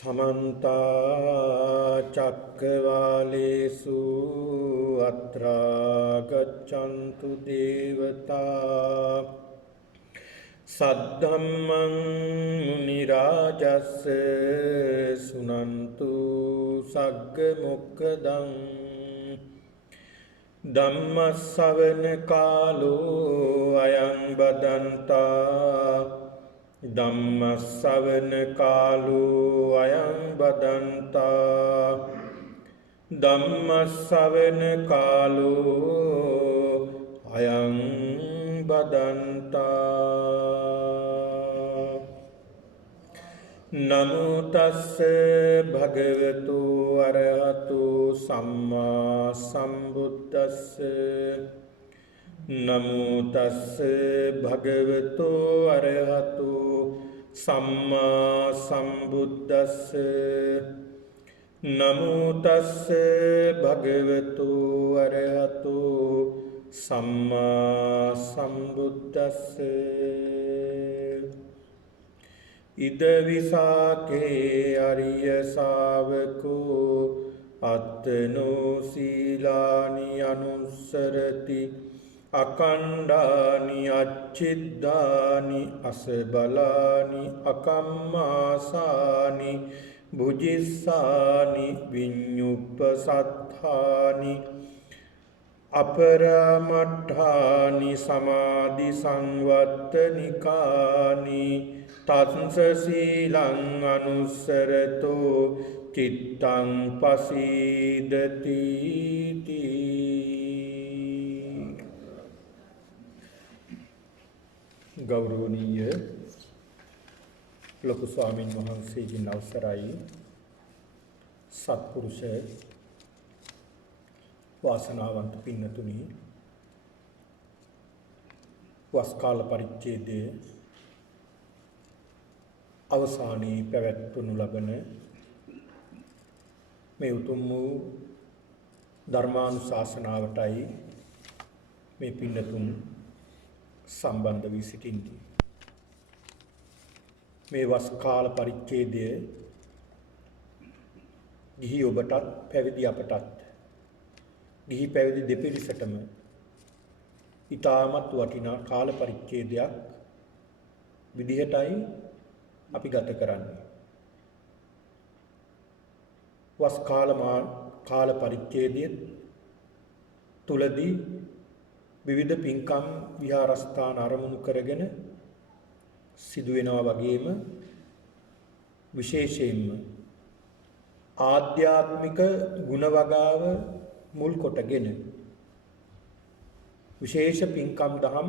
समन्ता चक्रवालेषु अत्रा गच्छन्तु देवता सद्धम्मं मुनिराजस्य सुनन्तु सग्गमुक्खदं धम्मश्रवण कालो अयं बदन्ता धम्मश्रवण कालो अयं बदन्ता धम्मश्रवण कालो अयं बदन्ता नमो तस्से भगवतो अरहतो सम्मा सम्बुद्दस्से नमो तस्से भगवतो अरहतो सम्मा सम्बुद्दस्से नमो तस्से भगवतो अरहतो सम्मा सम्बुद्दस्से इद विसाके अरिय सावको अत्नो शीलानि अनुसरति अखण्डानि अच्छिद्दानि असबलानि अकम्मासानि भुजिस्सानि विඤ्ඤुप्पसत्थानि अपरमट्ठानि समाधि संवत्तनिकानि तत्स शीलं अनुसरतो चित्तं पसीदति गौरवनीय ලොකු ස්වාමීන් වහන්සේගෙන් අවසරයි සත්පුරුෂ වාසනාවන්ත පින්නතුනි වස්කාල පරිච්ඡේදයේ අවසානයේ පැවැත්වනු ලබන මේ උතුම් වූ ධර්මානුශාසනාවටයි මේ පින්නතුන් සම්බන්ධ වී සිටින්නේ. මේ වස්කාල පරිච්ඡේදය ගිහි ඔබටත් පැවිදි අපටත් ගිහි පැවිදි දෙපිරිසටම ඊටමත් වටිනා කාල පරිච්ඡේදයක් විදිහටයි අපි ගත කරන්නේ. වස් කාල පරිච්ඡේදය තුලදී විවිධ පින්කම් විහාරස්ථාන අරමුණු කරගෙන සිදු වෙනවා වගේම විශේෂයෙන්ම ආධ්‍යාත්මික ගුණ වගාව මුල් කොටගෙන විශේෂ පින්කම් දහම්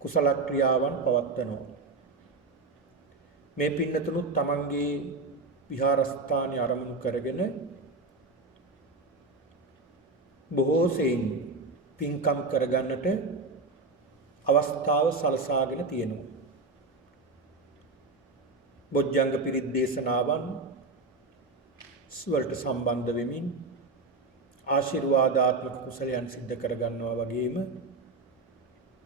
කුසල ක්‍රියාවන් පවත්වනවා. මේ පින්නතුණුත් තමන්ගේ විහාරස්ථානයේ ආරමුණු කරගෙන බොහෝ සෙයින් පින්කම් කරගන්නට අවස්ථාව සලසාගෙන තියෙනවා. බොජ්ජංග පිරිත් දේශනාවන් වලට සම්බන්ධ වෙමින් ආශිර්වාදාත්මක කුසලයන් සිද්ධ කරගන්නවා වගේම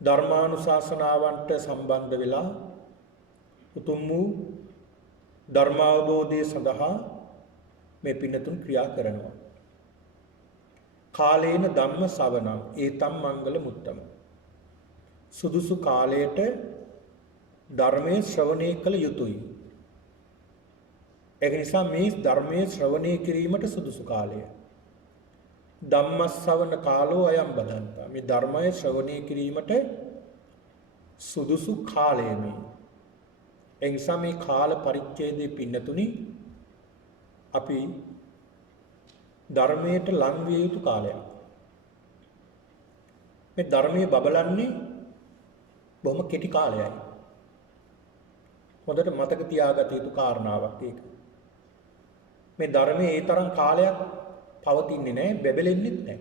ධර්මානුශාසනාවන්ට සම්බන්ධ වෙලා උතුම් වූ ධර්මාවබෝධය සඳහා මේ පින්නතුන් ක්‍රියා කරනවා. කාලේන ධම්ම ශ්‍රවණං ඒතම් මංගල මුත්තම සුදුසු කාලයට ධර්මයේ ශ්‍රවණය කළ යුතුයි. ඒක නිසා මේ ධර්මයේ ශ්‍රවණය කිරීමට සුදුසු කාලය ධම්මස්සවන කාලෝ අයම් බදන්තා. මේ ධර්මයේ ශ්‍රවණය කිරීමට සුදුසු කාලය මේ. ඒ නිසා මේ කාල පරිච්ඡේදයේ පින්නතුනි අපි ධර්මයට ලං විය යුතු කාලයක්. මේ ධර්මයේ බබලන්නේ බොහොම කෙටි කාලයයි. හොඳට මතක තියාගත යුතු කාරණාවක් ඒක. මේ ධර්මයේ ඒ තරම් කාලයක් පවතින්නේ නැහැ, බැබලෙන්නේ නැහැ.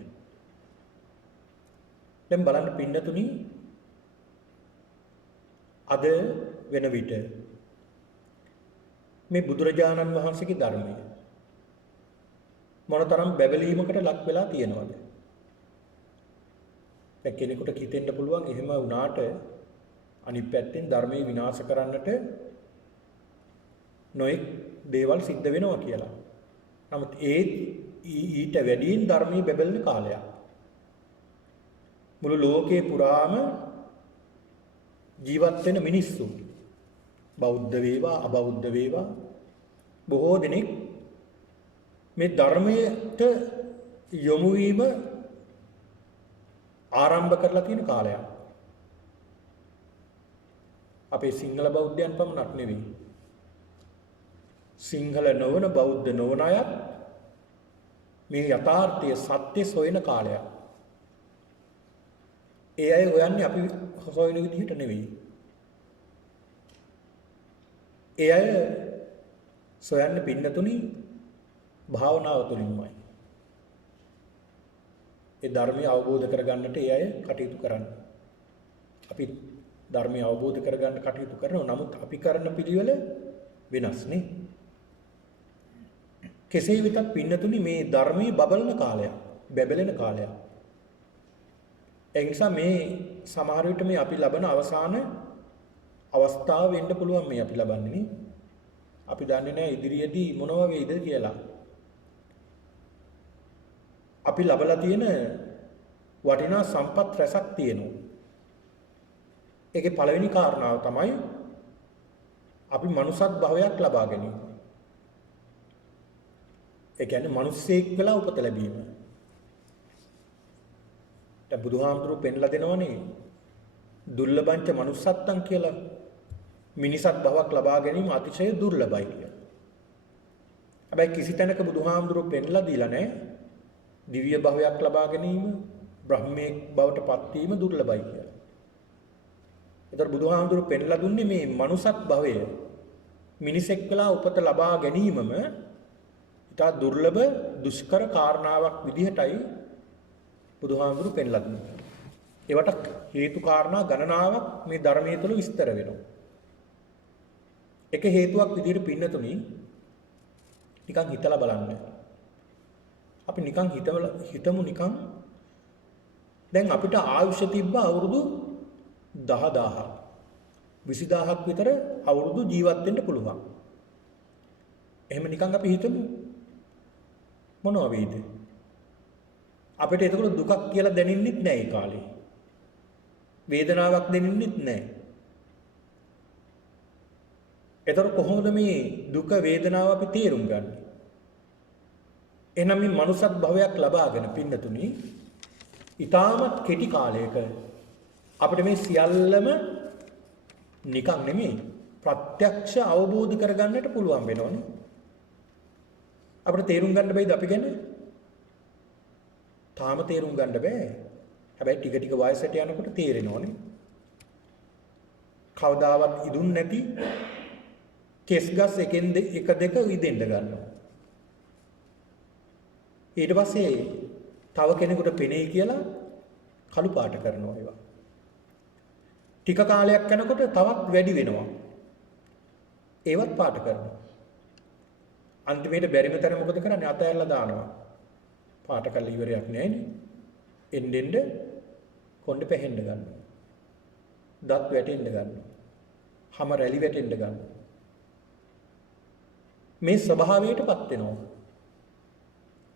දැන් බලන්න පින්නතුනි අද වෙන විට මේ බුදුරජාණන් වහන්සේගේ ධර්මය මොනතරම් බැබලීමකට ලක් වෙලා තියෙනවද? දැන් කෙනෙකුට හිතෙන්න පුළුවන් එහෙම වුණාට අනිත් පැත්තෙන් ධර්මයේ විනාශ කරන්නට නොඑක් දේවල් සිද්ධ වෙනවා කියලා. නමුත් ඊට වැඩියෙන් ධර්මයේ බැබලෙන කාලයක්. මුළු ලෝකේ පුරාම ජීවත් වෙන මිනිස්සු බෞද්ධ වේවා අබෞද්ධ වේවා බොහෝ දෙනෙක් මේ ධර්මයට යොමු වීම ආරම්භ කරලා තියෙන කාලයක්. අපේ සිංහල බෞද්ධයන් පමණක් නෙවෙයි. සිංහල නොවන බෞද්ධ නොවන අයත් මේ යථාර්ථයේ සත්‍ය සොයන කාලයක්. ඒ අය හොයන්නේ අපි හොයන විදිහට නෙවෙයි. ඒ අය සොයන්නේ පින්නතුනි භාවනාව තුළින්මයි. ඒ ධර්මය අවබෝධ කරගන්නට ඒ අය කටයුතු කරන්නේ. අපි ධර්මය අවබෝධ කරගන්න කටයුතු කරනවා. නමුත් අපි කරන පිළිවෙල වෙනස් නේ. කෙසේ වෙතත් පින්නතුනි මේ ධර්මයේ බබලන කාලයක්, බැබලෙන කාලයක්. ඒ නිසා මේ සමහර විට මේ අපි ලබන අවසාන අවස්ථාව වෙන්න පුළුවන් මේ අපි ලබන්නේ නේ. අපි දන්නේ නැහැ ඉදිරියේදී මොනවා වෙයිද කියලා. අපි ලබලා තියෙන වටිනා සම්පත් රැසක් තියෙනවා. ඒකේ පළවෙනි කාරණාව තමයි අපි මනුසත් භවයක් ලබා ගැනීම. ඒ කියන්නේ මිනිස්සෙක් වෙලා උපත ලැබීම. දැන් බුදුහාමුදුරුවෝ පෙන්ලා දෙනවනේ දුර්ලභංච manussත්තං කියලා. මිනිසත් භවයක් ලබා ගැනීම අතිශය දුර්ලභයි කියලා. හැබැයි කිසි තැනක බුදුහාමුදුරුවෝ පෙන්ලා දීලා නැහැ දිව්‍ය භවයක් ලබා ගැනීම, බ්‍රහ්මයෙක් බවට පත් වීම දුර්ලභයි කියලා. ඒතර බුදුහාමුදුරුවෝ පෙන්ලා දුන්නේ මේ manussත් භවය මිනිසෙක් වෙලා උපත ලබා ගැනීමම ඉතා දුර්ලභ දුෂ්කර කාරණාවක් විදිහටයි බුදුහාමුදුරුවෝ පෙන්ලා දුන්නේ. ඒවට හේතු කාරණා ගණනාවක් මේ ධර්මයේ තුල විස්තර වෙනවා. එක හේතුවක් විදිහට පින්නතුනි නිකන් හිතලා බලන්න. අපි නිකන් හිතමු නිකන් දැන් අපිට ආයුෂ තිබ්බ අවුරුදු 10000ක් 20000ක් විතර අවුරුදු ජීවත් වෙන්න පුළුවන්. එහෙම නිකන් අපි හිතමු මොනවා වෙයිද? අපිට එතකොට දුකක් කියලා දැනෙන්නෙත් නැහැ ඒ කාලේ. වේදනාවක් දැනෙන්නෙත් නැහැ. එතකොට කොහොමද මේ දුක වේදනාව අපි තේරුම් ගන්නේ? එහෙනම් මේ මනුසත් භවයක් ලබාගෙන පින්නතුනි ඊටමත් කෙටි කාලයක අපිට මේ සියල්ලම නිකන් නෙමෙයි ප්‍රත්‍යක්ෂ අවබෝධ කරගන්නට පුළුවන් වෙනවනේ. අපිට තේරුම් ගන්න බැයිද අපි ගැන? තාම තේරුම් ගන්න බෑ. හැබැයි ටික ටික වයසට යනකොට තේරෙනවනේ. කවදාවත් ඉදුන් නැති කෙස් ගස් එකෙන් එක දෙක ඉදෙන්න ගන්නවා. ඊට පස්සේ තව කෙනෙකුට පෙනෙයි කියලා කළු පාට කරනවා ඒවා. ටික කාලයක් යනකොට තවත් වැඩි වෙනවා. ඒවත් පාට කරනවා. අන්තිමේට බැරිම තැන මොකද කරන්නේ? අතහැරලා දානවා. පාට කරලා ඉවරයක් නැහැ නේ. එන්නෙන්ද කොණ්ඩේ පැහෙන්න ගන්නවා. දත් වැටෙන්න ගන්නවා. හැම රැලි වැටෙන්න ගන්නවා. මේ ස්වභාවයටපත් වෙනවා.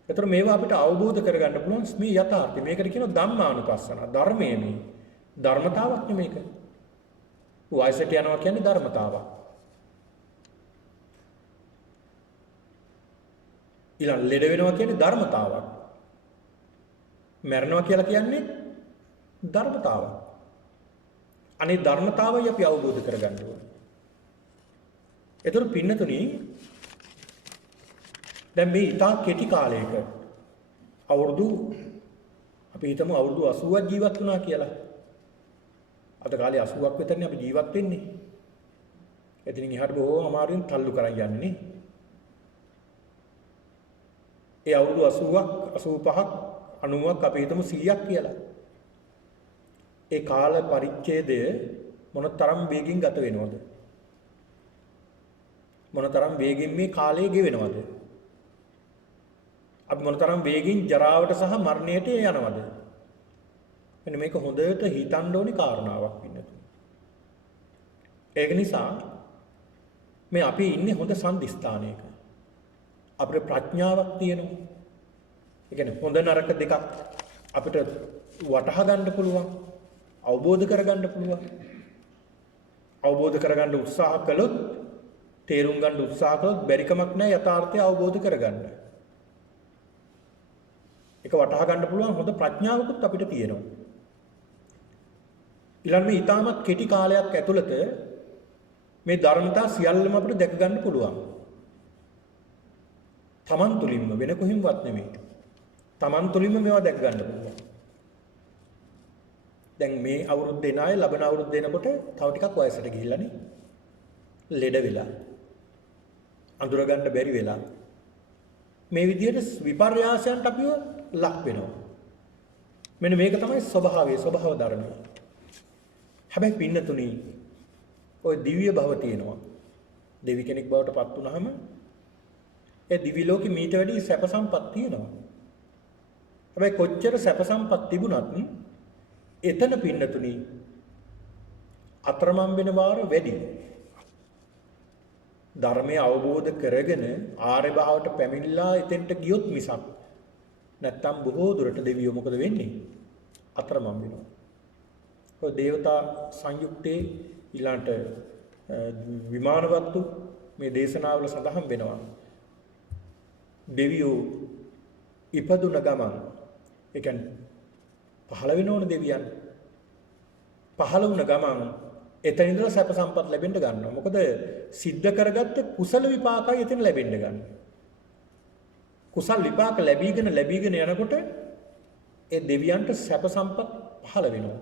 ඒතර මේවා අපිට අවබෝධ කරගන්න පුළුවන් මේ යථාර්ථය. මේකට කියනවා ධම්මානුපස්සන. ධර්මයේ මේ ධර්මතාවක් නෙමේක. වයසට යනවා කියන්නේ ධර්මතාවක්. ඊළඟ ලෙඩ වෙනවා කියන්නේ ධර්මතාවක්. මරණවා කියලා කියන්නේ ධර්මතාවක්. අනේ ධර්මතාවයි අපි අවබෝධ කරගන්න ඕනේ. ඒතර පින්නතුනි දැන් මේ ඉතා කෙටි කාලයක අවුරුදු අපි හිතමු අවුරුදු 80ක් ජීවත් වුණා කියලා. අද කාලේ 80ක් විතරනේ අපි ජීවත් වෙන්නේ. එතනින් එහාට බොහෝ අමාරුවෙන් තල්ලු කරන් යන්නේ නේ. ඒ අවුරුදු 80ක් 85ක් 90ක් අපි හිතමු 100ක් කියලා. ඒ කාල පරිච්ඡේදය මොනතරම් වේගින් ගත වෙනවද? මොනතරම් වේගින් මේ කාලය ගෙවෙනවද? අපි මොනතරම් වේගින් ජරාවට සහ මරණයට යනවද? මෙන්න මේක හොඳට හිතන්න ඕනි කාරණාවක් වෙනවා. ඒක නිසා මේ අපි ඉන්නේ හොඳ සම්දිස්ථානයක. අපේ ප්‍රඥාවක් තියෙනවා. ඒ කියන්නේ හොඳ නරක දෙකක් අපිට වටහා ගන්න පුළුවන්. අවබෝධ කරගන්න පුළුවන්. අවබෝධ කරගන්න උත්සාහ කළොත්, තේරුම් ගන්න උත්සාහ කළොත් බැරිකමක් නැහැ යථාර්ථය අවබෝධ කරගන්න. ඒක වටහා ගන්න පුළුවන් හොඳ ප්‍රඥාවකුත් අපිට තියෙනවා. ඊළඟ මේ ඊටමත් කෙටි කාලයක් ඇතුළත මේ ධර්මතා සියල්ලම අපිට දැක ගන්න පුළුවන්. තමන් තුළින්ම වෙන කොහෙන්වත් නෙමෙයි. තමන් තුළින්ම මේවා දැක ගන්න පුළුවන්. දැන් මේ අවුරුද්දේ නාය ලබන අවුරුද්ද එනකොට තව ටිකක් වයසට ගිහිල්ලානේ. ලෙඩ වෙලා. අඳුර ගන්න බැරි වෙලා. මේ විදිහට විපර්යාසයන්ට අපිව ලක් වෙනවා. මෙන්න මේක තමයි ස්වභාව ධර්මය. හැබැයි පින්නතුණි ඔය දිව්‍ය භව තියෙනවා. දෙවි කෙනෙක් බවට පත් වුනහම ඒ දිවි ලෝකෙ මීට වැඩි සැප සම්පත් තියෙනවා. හැබැයි කොච්චර සැප සම්පත් තිබුණත් එතන පින්නතුණි අතරමං වෙන වාර වැඩි. ධර්මය අවබෝධ කරගෙන ආර්ය භාවයට පැමිණලා එතෙන්ට ගියොත් මිසක් නැත්තම් බොහෝ දුරට දෙවියෝ මොකද වෙන්නේ? අතරමං වෙනවා. ඔය දේවතා සංයුක්තේ ඊළාට විමානවත්තු මේ දේශනාවල සඳහන් වෙනවා. දෙවියෝ ඉපදුන ගමන් ඒ කියන්නේ පහළ වෙන ඕන දෙවියන් පහළ වුණ ගමන් එතන ඉඳලා සැප සම්පත් ලැබෙන්න ගන්නවා. මොකද සිද්ධ කරගත්ත කුසල විපාකයි එතන ලැබෙන්න ගන්න. කුසල විපාක ලැබීගෙන යනකොට ඒ දෙවියන්ට සැප සම්පත් පහළ වෙනවා.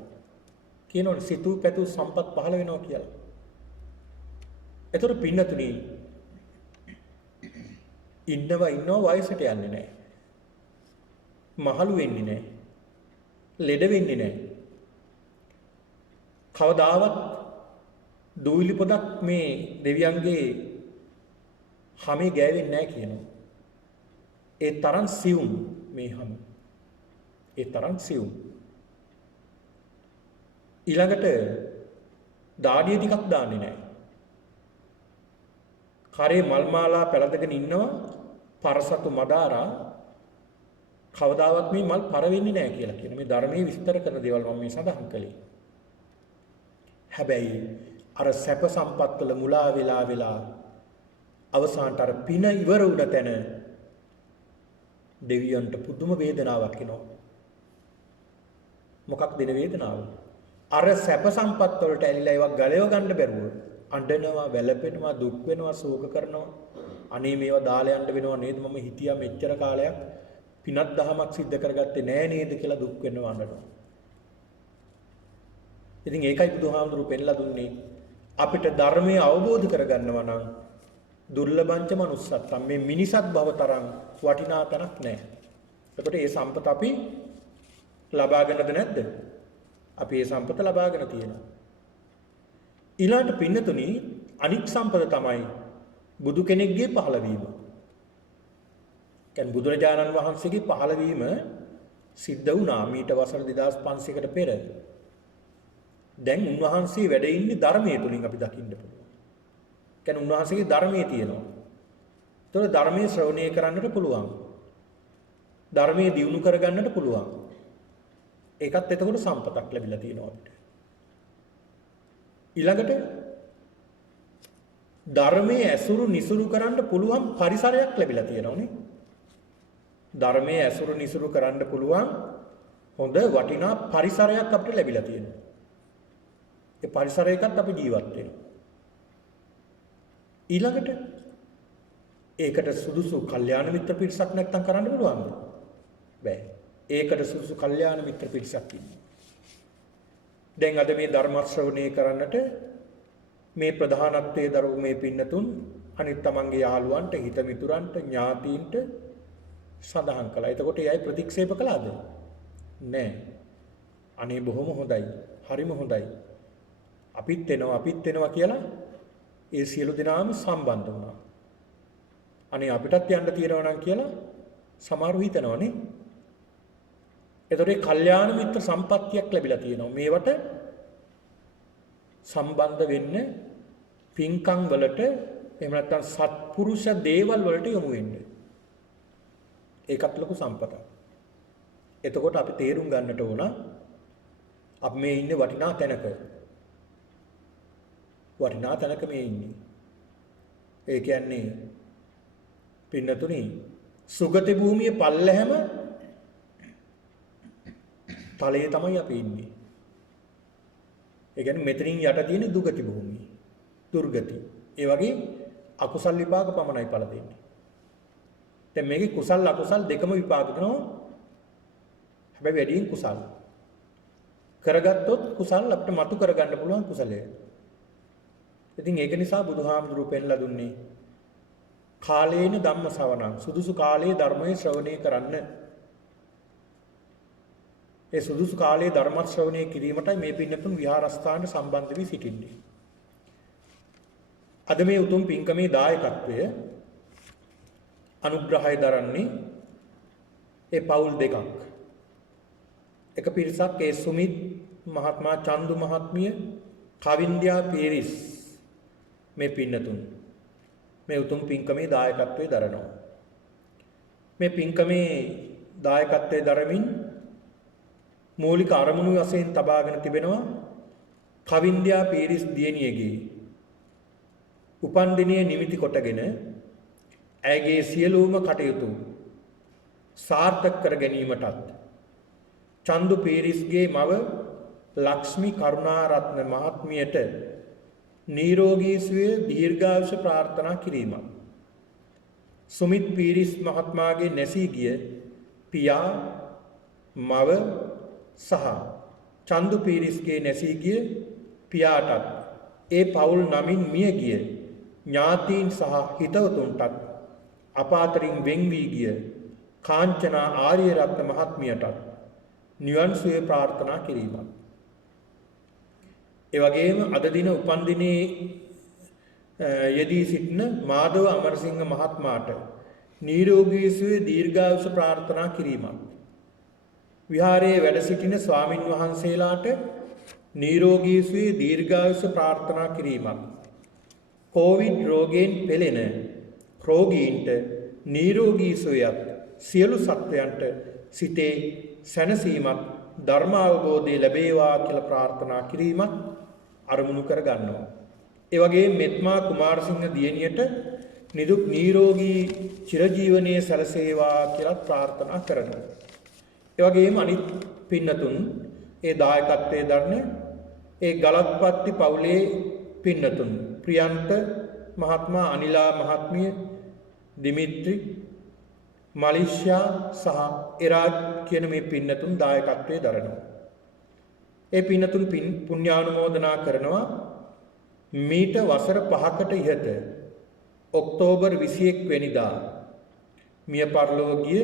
කියනවනේ සිතූ පැතූ සම්පත් පහළ වෙනවා කියලා. ඒතර පින්නතුණි ඉන්නවා වයසට යන්නේ නැහැ. මහලු වෙන්නේ නැහැ. ලෙඩ වෙන්නේ නැහැ. කවදාවත් දූවිලි පොදක් මේ දෙවියන්ගේ හැමේ ගෑවෙන්නේ නැහැ කියනවා. ඒ තරම් සියුම් මේ හැම. ඒ තරම් සියුම්. ඊළඟට දාඩිය ටිකක් දාන්නේ නැහැ. කරේ මල් මාලා පැලඳගෙන ඉන්නවා පරසතු මදාරා කවදාවත් මේ මල් පර වෙන්නේ නැහැ කියලා කියන මේ ධර්මයේ විස්තර කරන දේවල් මම මේ සඳහන් කළේ. හැබැයි අර සැප සම්පත් වල මුලා වෙලා අවසානට අර පින ඉවර වුණ තැන දෙවියන්ට පුදුම වේදනාවක් එනවා. මොකක්ද දෙන වේදනාව? අර සැප සම්පත් වලට ඇලිලා ඒවා ගලව ගන්න බැරුව අඬනවා, වැළපෙනවා, දුක් වෙනවා, ශෝක කරනවා. අනේ මේවා දාලා යන්න වෙනව නේද? මම හිතියා මෙච්චර කාලයක් පිනක් දහමක් සිද්ධ කරගත්තේ නෑ නේද කියලා දුක් වෙනවා අඬනවා. ඉතින් ඒකයි බුදුහාමුදුරු පෙන්ලා දුන්නේ අපිට ධර්මය අවබෝධ කරගන්නවා නම් දුර්ලභංච manussත්තම් මේ මිනිසත් භව තරම් වටිනා තැනක් නෑ. එතකොට මේ සම්පත අපි ලබාගෙනද නැද්ද? අපි මේ සම්පත ලබාගෙන තියෙනවා. ඊළාට පින්නතුනි අනික් සම්පත තමයි බුදු කෙනෙක්ගේ පහළවීම. කියන්නේ බුදුරජාණන් වහන්සේගේ පහළවීම සිද්ධ වුණා මීට වසර 2500කට පෙර. දැන් උන්වහන්සේ වැඩ ඉන්නේ ධර්මයේ තුලින් අපි දකින්න පුළුවන්. කියන්නේ උන්වහන්සේගේ ධර්මයේ තියෙනවා. ඒතකොට ධර්මයේ ශ්‍රවණය කරන්නට පුළුවන්. ධර්මයේ දියුණු කරගන්නට පුළුවන්. ඒකත් එතකොට සම්පතක් ලැබිලා තියෙනවා අපිට. ඊළඟට ධර්මයේ ඇසුරු නිසුරු කරන්න පුළුවන් පරිසරයක් ලැබිලා තියෙනවානේ. ධර්මයේ ඇසුරු නිසුරු කරන්න පුළුවන් හොඳ වටිනා පරිසරයක් අපිට ලැබිලා තියෙනවා. ඒ පරිසරයකත් අපි ජීවත් වෙනවා. ඊළඟට ඒකට සුදුසු කල්යාණ මිත්‍ර පිරිසක් නැත්තම් කරන්න පුළුවන්ද? බෑ. ඒකට සුදුසු කල්යාණ මිත්‍ර පිරිසක් ඉන්නවා. දැන් අද මේ ධර්ම ශ්‍රවණය කරන්නට මේ ප්‍රධානත්වයේ දරූ මේ පින්නතුන් අනිත් තමන්ගේ යාළුවන්ට, හිත මිතුරන්ට, ඥාතීන්ට සඳහන් කළා. එතකොට ඒ අය ප්‍රතික්ෂේප කළාද? නෑ. අනේ බොහොම හොඳයි. හරිම හොඳයි. අපිත් එනවා කියලා ඒ සියලු දෙනාම සම්බන්ධ වුණා. අනේ අපිටත් යන්න තියෙනවා නම් කියලා සමහරව හිතනවනේ. එතකොට ඒ කල්යාණ මිත්‍ර සම්පත්තියක් ලැබිලා තියෙනවා. මේවට සම්බන්ධ වෙන්න පින්කම් වලට එහෙම නැත්නම් සත්පුරුෂ දේවල් වලට යොමු වෙන්න. ඒකත් ලොකු සම්පතක්. එතකොට අපි තේරුම් ගන්නට ඕන අපි මේ ඉන්නේ වටිනා තැනක. වටිනා තැනක මේ ඉන්නේ. ඒ කියන්නේ පින්නතුනි සුගති භූමියේ පල්ලෙහැම තලයේ තමයි අපි ඉන්නේ. ඒ කියන්නේ මෙතනින් යට තියෙන දුගති භූමිය. දුර්ගති. ඒ වගේ අකුසල් විපාක පමණයි පළ දෙන්නේ. දැන් මේකේ කුසල් අකුසල් දෙකම විපාක දෙනවා. හැබැයි වැඩියෙන් කුසල්. කරගත්තොත් කුසල් අපිට මතු කරගන්න පුළුවන් කුසලය. ඉතින් ඒක නිසා බුදුහාමුදුරුවෝ පෙන්ලා දුන්නේ කාලේන ධම්ම ශ්‍රවණං සුදුසු කාලයේ ධර්මයේ ශ්‍රවණය කරන්න. ඒ සුදුසු කාලයේ ධර්ම ශ්‍රවණය කිරීමටයි මේ පින්නතුන් විහාරස්ථානට සම්බන්ධ වී සිටින්නේ. අද මේ උතුම් පින්කමේ දායකත්වය අනුග්‍රහය දරන්නේ ඒ පවුල් දෙකක්. එක පිරිසක් ඒ සුමිත් මහත්මයා චන්දු මහත්මිය කවින්ද්‍යා පීරිස් මේ පින්නතුන් මේ උතුම් පින්කමේ දායකත්වයේ දරනවා. මේ පින්කමේ දායකත්වයේ දරමින් මූලික අරමුණු වශයෙන් තබාගෙන තිබෙනවා කවින්ද්‍යා පීරිස් දියණියගේ උපන් දිනය නිමිති කොටගෙන ඇයගේ සියලුම කටයුතු සාර්ථක කර ගැනීමටත් චන්දු පීරිස්ගේ මව ලක්ෂ්මී කරුණාරත්න මහත්මියට නිරෝගී සුවය දීර්ඝායුෂ ප්‍රාර්ථනා කිරීමත් සුමිත් පීරිස් මහත්මයාගේ නැසී ගිය පියා මව සහ චන්දු පීරිස්ගේ නැසී ගිය පියාටත් ඒ පවුල් නමින් මිය ගිය ඥාතීන් සහ හිතවතුන්ටත් අපාතරින් වෙන් වී ගිය කාංචනා ආර්යරත්න මහත්මියටත් නිවන් සුවය ප්‍රාර්ථනා කිරීමත්. ඒ වගේම අද දින උපන් දිනේ යෙදී සිටින මාධව අමරසිංහ මහත්මයාට නිරෝගී සුවය දීර්ඝායුෂ ප්‍රාර්ථනා කිරීමත්. විහාරයේ වැඩ සිටින ස්වාමින් වහන්සේලාට නිරෝගී සුවය දීර්ඝායුෂ ප්‍රාර්ථනා කිරීමත්. කොවිඩ් රෝගයෙන් පෙළෙන රෝගීන්ට නිරෝගී සුවයත් සියලු සත්වයන්ට සිතේ සැනසීමත් ධර්ම අවබෝධය ලැබේවා කියලා ප්‍රාර්ථනා කිරීමත් අරමුණු කර ගන්නවා. ඒ වගේම මෙත්මා කුමාරසිංහ දියණියට නිදුක් නිරෝගී චිරජීවනයේ සැලසේවා කියලා ප්‍රාර්ථනා කරනවා. ඒ වගේම අනිත් පින්නතුන් ඒ දායකත්වයේ දරන ඒ ගලත්පත්ති පවුලේ පින්නතුන් ප්‍රියන්ත මහත්මයා අනිලා මහත්මිය දිමිත්‍රි මලිෂ්‍යා සහ එරාජ් කියන මේ පින්නතුන් දායකත්වයේ දරනවා. ඒ පින්නතුන් පුණ්‍යානුමෝදනා කරනවා මීට වසර 5කට ඉහත ඔක්තෝබර් 21 වෙනිදා මිය පරලොව ගිය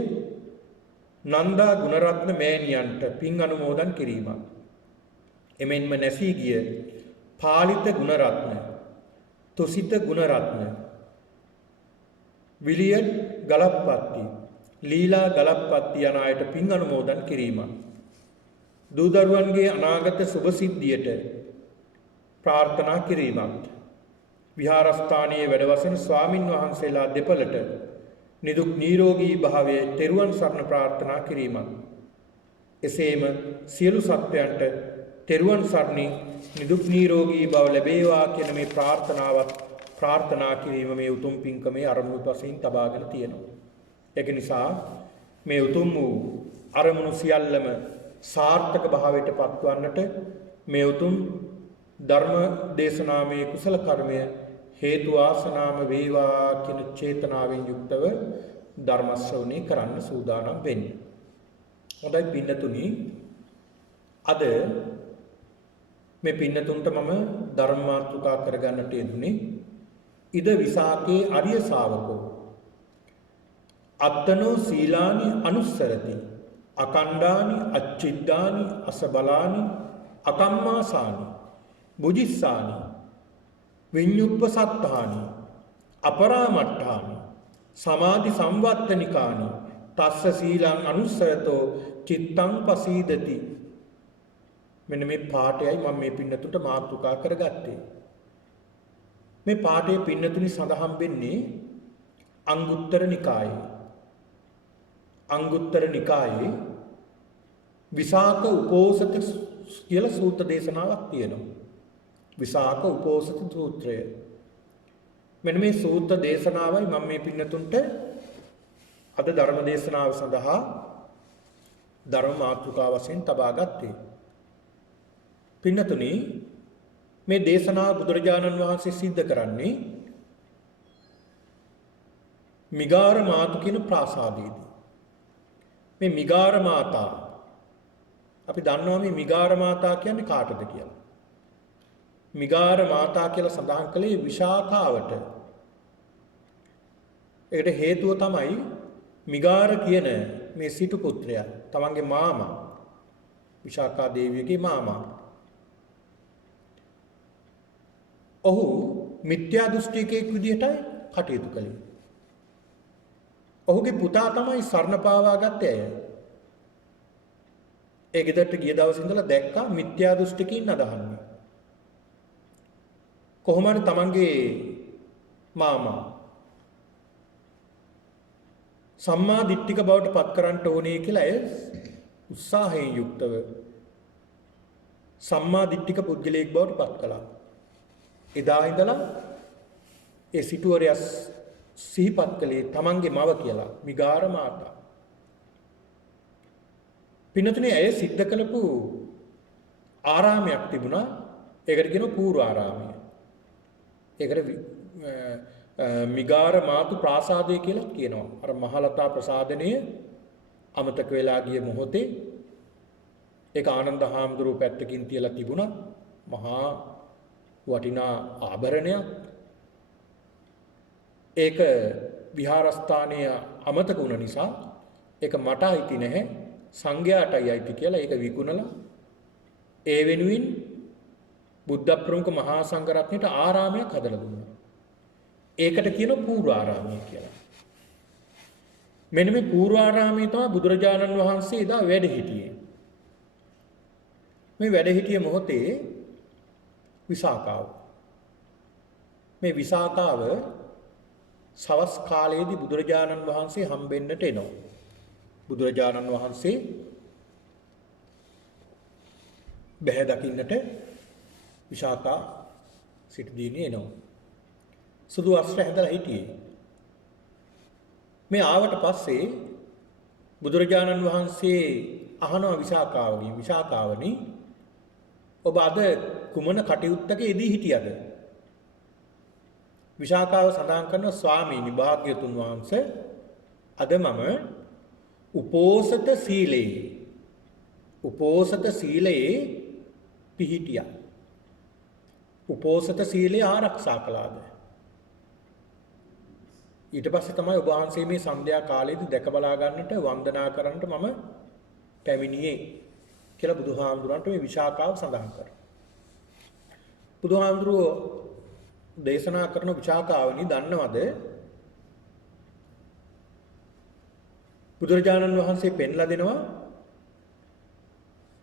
නන්දා ගුණරත්න මෑණියන්ට පින් අනුමෝදන් කිරීමක්. එමෙන්ම නැසී ගිය පාලිත ගුණරත්න, තුසිත ගුණරත්න, විලියඩ් ගලප්පත්ති, ලීලා ගලප්පත්ති යන අයට පින් අනුමෝදන් කිරීමක්. දූ දරුවන්ගේ අනාගත සුභ සිද්ධියට ප්‍රාර්ථනා කිරීමක්. විහාරස්ථානයේ වැඩවසන ස්වාමින් වහන්සේලා දෙපළට නිදුක් නිරෝගී භාවයේ තෙරුවන් සරණ ප්‍රාර්ථනා කිරීමක්. එසේම සියලු සත්වයන්ට තෙරුවන් සරණින් නිදුක් නිරෝගී භව ලැබේවා කියන මේ ප්‍රාර්ථනාවත් ප්‍රාර්ථනා කිරීම මේ උතුම් පින්කමේ අරමුණු වශයෙන් තබාගෙන තියෙනවා. ඒක නිසා මේ උතුම් වූ අරමුණු සියල්ලම සාර්ථක භාවයට පත්වන්නට මේ උතුම් ධර්ම දේශනාමය කුසල කර්මය හේතු ආසනාම වේවා කියන චේතනාවෙන් යුක්තව ධර්ම ශ්‍රවණය කරන්න සූදානම් වෙන්නේ. හොඳයි පින්නතුනි, අද මේ පින්නතුන්ට මම ධර්ම මාතෘකා කරගන්නට යෙදුනේ ඉද විසාකේ අරිය ශාවකෝ අත්තනෝ සීලානි අනුස්සරති අකණ්ඩානි අච්චිද්දානි අසබලානි අකම්මාසානි බුජිස්සානි විඤ්ඤුප්පසත්තානි අපරාමට්ඨානි සමාධි සංවත්තනිකානි තස්ස සීලං අනුස්සරතෝ චිත්තං පසීදති. මෙන්න මේ පාඩයයි මම මේ පින්නතුන්ට මාතෘකා කරගත්තේ. මේ පාඩේ පින්නතුනි සඳහන් වෙන්නේ අංගුත්තර නිකායේ. අංගුත්තර නිකායේ විසාක උපෝසත කියලා සූත්‍ර දේශනාවක් තියෙනවා. විසාක උපෝසත සූත්‍රය. මෙන්න මේ සූත්‍ර දේශනාවයි මම මේ පින්නතුන්ට අද ධර්ම දේශනාව සඳහා ධර්ම මාතෘකාව වශයෙන් තබා ගත්තේ. පින්නතුනි මේ දේශනාව බුදුරජාණන් වහන්සේ සිද්ධ කරන්නේ මිගාර මාතු කියන ප්‍රාසාදයේදී. මේ මිගාර මාතා අපි දන්නවා මේ මිගාර මාතා කියන්නේ කාටද කියලා. මිගාර මාතා කියලා සඳහන් කළේ විශාඛාවට. ඒකට හේතුව තමයි මිගාර කියන මේ සිටු පුත්‍රයා තමන්ගේ මාමා විශාඛා දේවියගේ මාමා. ඔහු මිත්‍යා දෘෂ්ටිකයෙක් විදිහටයි කටයුතු කළේ. ඔහුගේ පුතා තමයි සරණ පාවා ගත්තේ අය. ඒ ගෙදරට ගිය දවසේ ඉඳලා දැක්කා මිත්‍යා දෘෂ්ටිකින් අදහන්නේ. කොහොමද තමන්ගේ මාමා සම්මා දිට්ඨික බවට පත් කරන්න ඕනේ කියලා එය උත්සාහයෙන් යුක්තව සම්මා දිට්ඨික පුද්ගලයෙක් බවට පත් කළා. එදා ඉඳලා ඒ සිටුවරයා සිහිපත් කළේ තමන්ගේ මව කියලා මිගාර මාතා. පින්නතුනේ ඇය සිද්ධ කළපු ආරාමයක් තිබුණා. ඒකට කියනවා පූර්ව ආරාමය. ඒකට මිගාර මාතු ප්‍රාසාදය කියලා කියනවා. අර මහලතා ප්‍රසාදනය අමතක වෙලා ගිය මොහොතේ ඒක ආනන්ද හාමුදුරුව පැත්තකින් තියලා තිබුණා. මහා වටිනා ආභරණයක්. ඒක විහාරස්ථානීය අමතක වුණ නිසා ඒක මට අයිති නැහැ සංඝයාටයි අයිති කියලා ඒක විකුණලා ඒ වෙනුවෙන් බුද්ධ ප්‍රමුඛ මහා සංඝරත්නයට ආරාමයක් හදලා දුන්නා. ඒකට කියන පූර්වාරාමය කියලා. මෙන්න මේ පූර්වාරාමයේ තමයි බුදුරජාණන් වහන්සේ එදා වැඩ හිටියේ. මේ වැඩ හිටිය මොහොතේ විසාකාව. මේ විසාකාව සවස් කාලයේදී බුදුරජාණන් වහන්සේ හම්බෙන්නට එනවා. බුදුරජාණන් වහන්සේ බැහැ දකින්නට විසාකා සිට දීනේ එනවා. සුදු වස්ත්‍ර හැදලා හිටියේ. මේ ආවට පස්සේ බුදුරජාණන් වහන්සේ අහනවා විසාකාවගෙන් විසාකාවනි ඔබ අද කුමන කටයුත්තක යෙදී හිටියද? විසාකාව සඳහන් කරන ස්වාමීනි භාග්‍යතුන් වහන්සේ අද මම උපෝසත සීලයේ පිහිටියා. උපෝසත සීලය ආරක්ෂා කළාද? ඊට පස්සේ තමයි ඔබ වහන්සේ මේ සන්ධ්‍යා කාලයේදී දැක බලා ගන්නට වන්දනා කරන්නට මම පැමිණියේ කියලා බුදුහාමුදුරන්ට මේ විසාකාව සඳහන් කරා. බුදුහාමුදුරුවෝ දේශනා කරන විසාකාවනි දන්නවද? බුදුරජාණන් වහන්සේ පෙන්ලා දෙනවා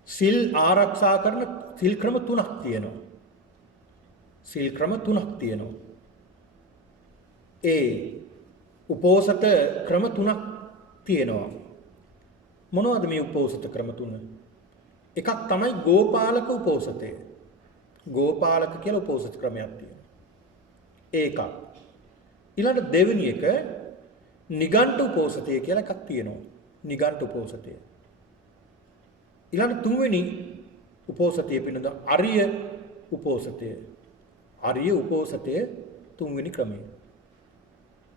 සිල් ආරක්ෂා කරන සිල් ක්‍රම තුනක් තියෙනවා. සිල් ක්‍රම තුනක් තියෙනවා. ඒ උපෝසත ක්‍රම තුනක් තියෙනවා. මොනවද මේ උපෝසත ක්‍රම තුන? එකක් තමයි ගෝපාලක උපෝසතය. ගෝපාලක කියලා උපෝසත ක්‍රමයක් තියෙනවා. ඒක. ඊළඟ දෙවෙනි එක නිගණ්ඨ උපෝසතය කියලා එකක් තියෙනවා. නිගණ්ඨ උපෝසතය. ඊළඟ තුන්වෙනි උපෝසතය පින්නද අරිය උපෝසතය. අරිය උපෝසතය තුන්වෙනි ක්‍රමය.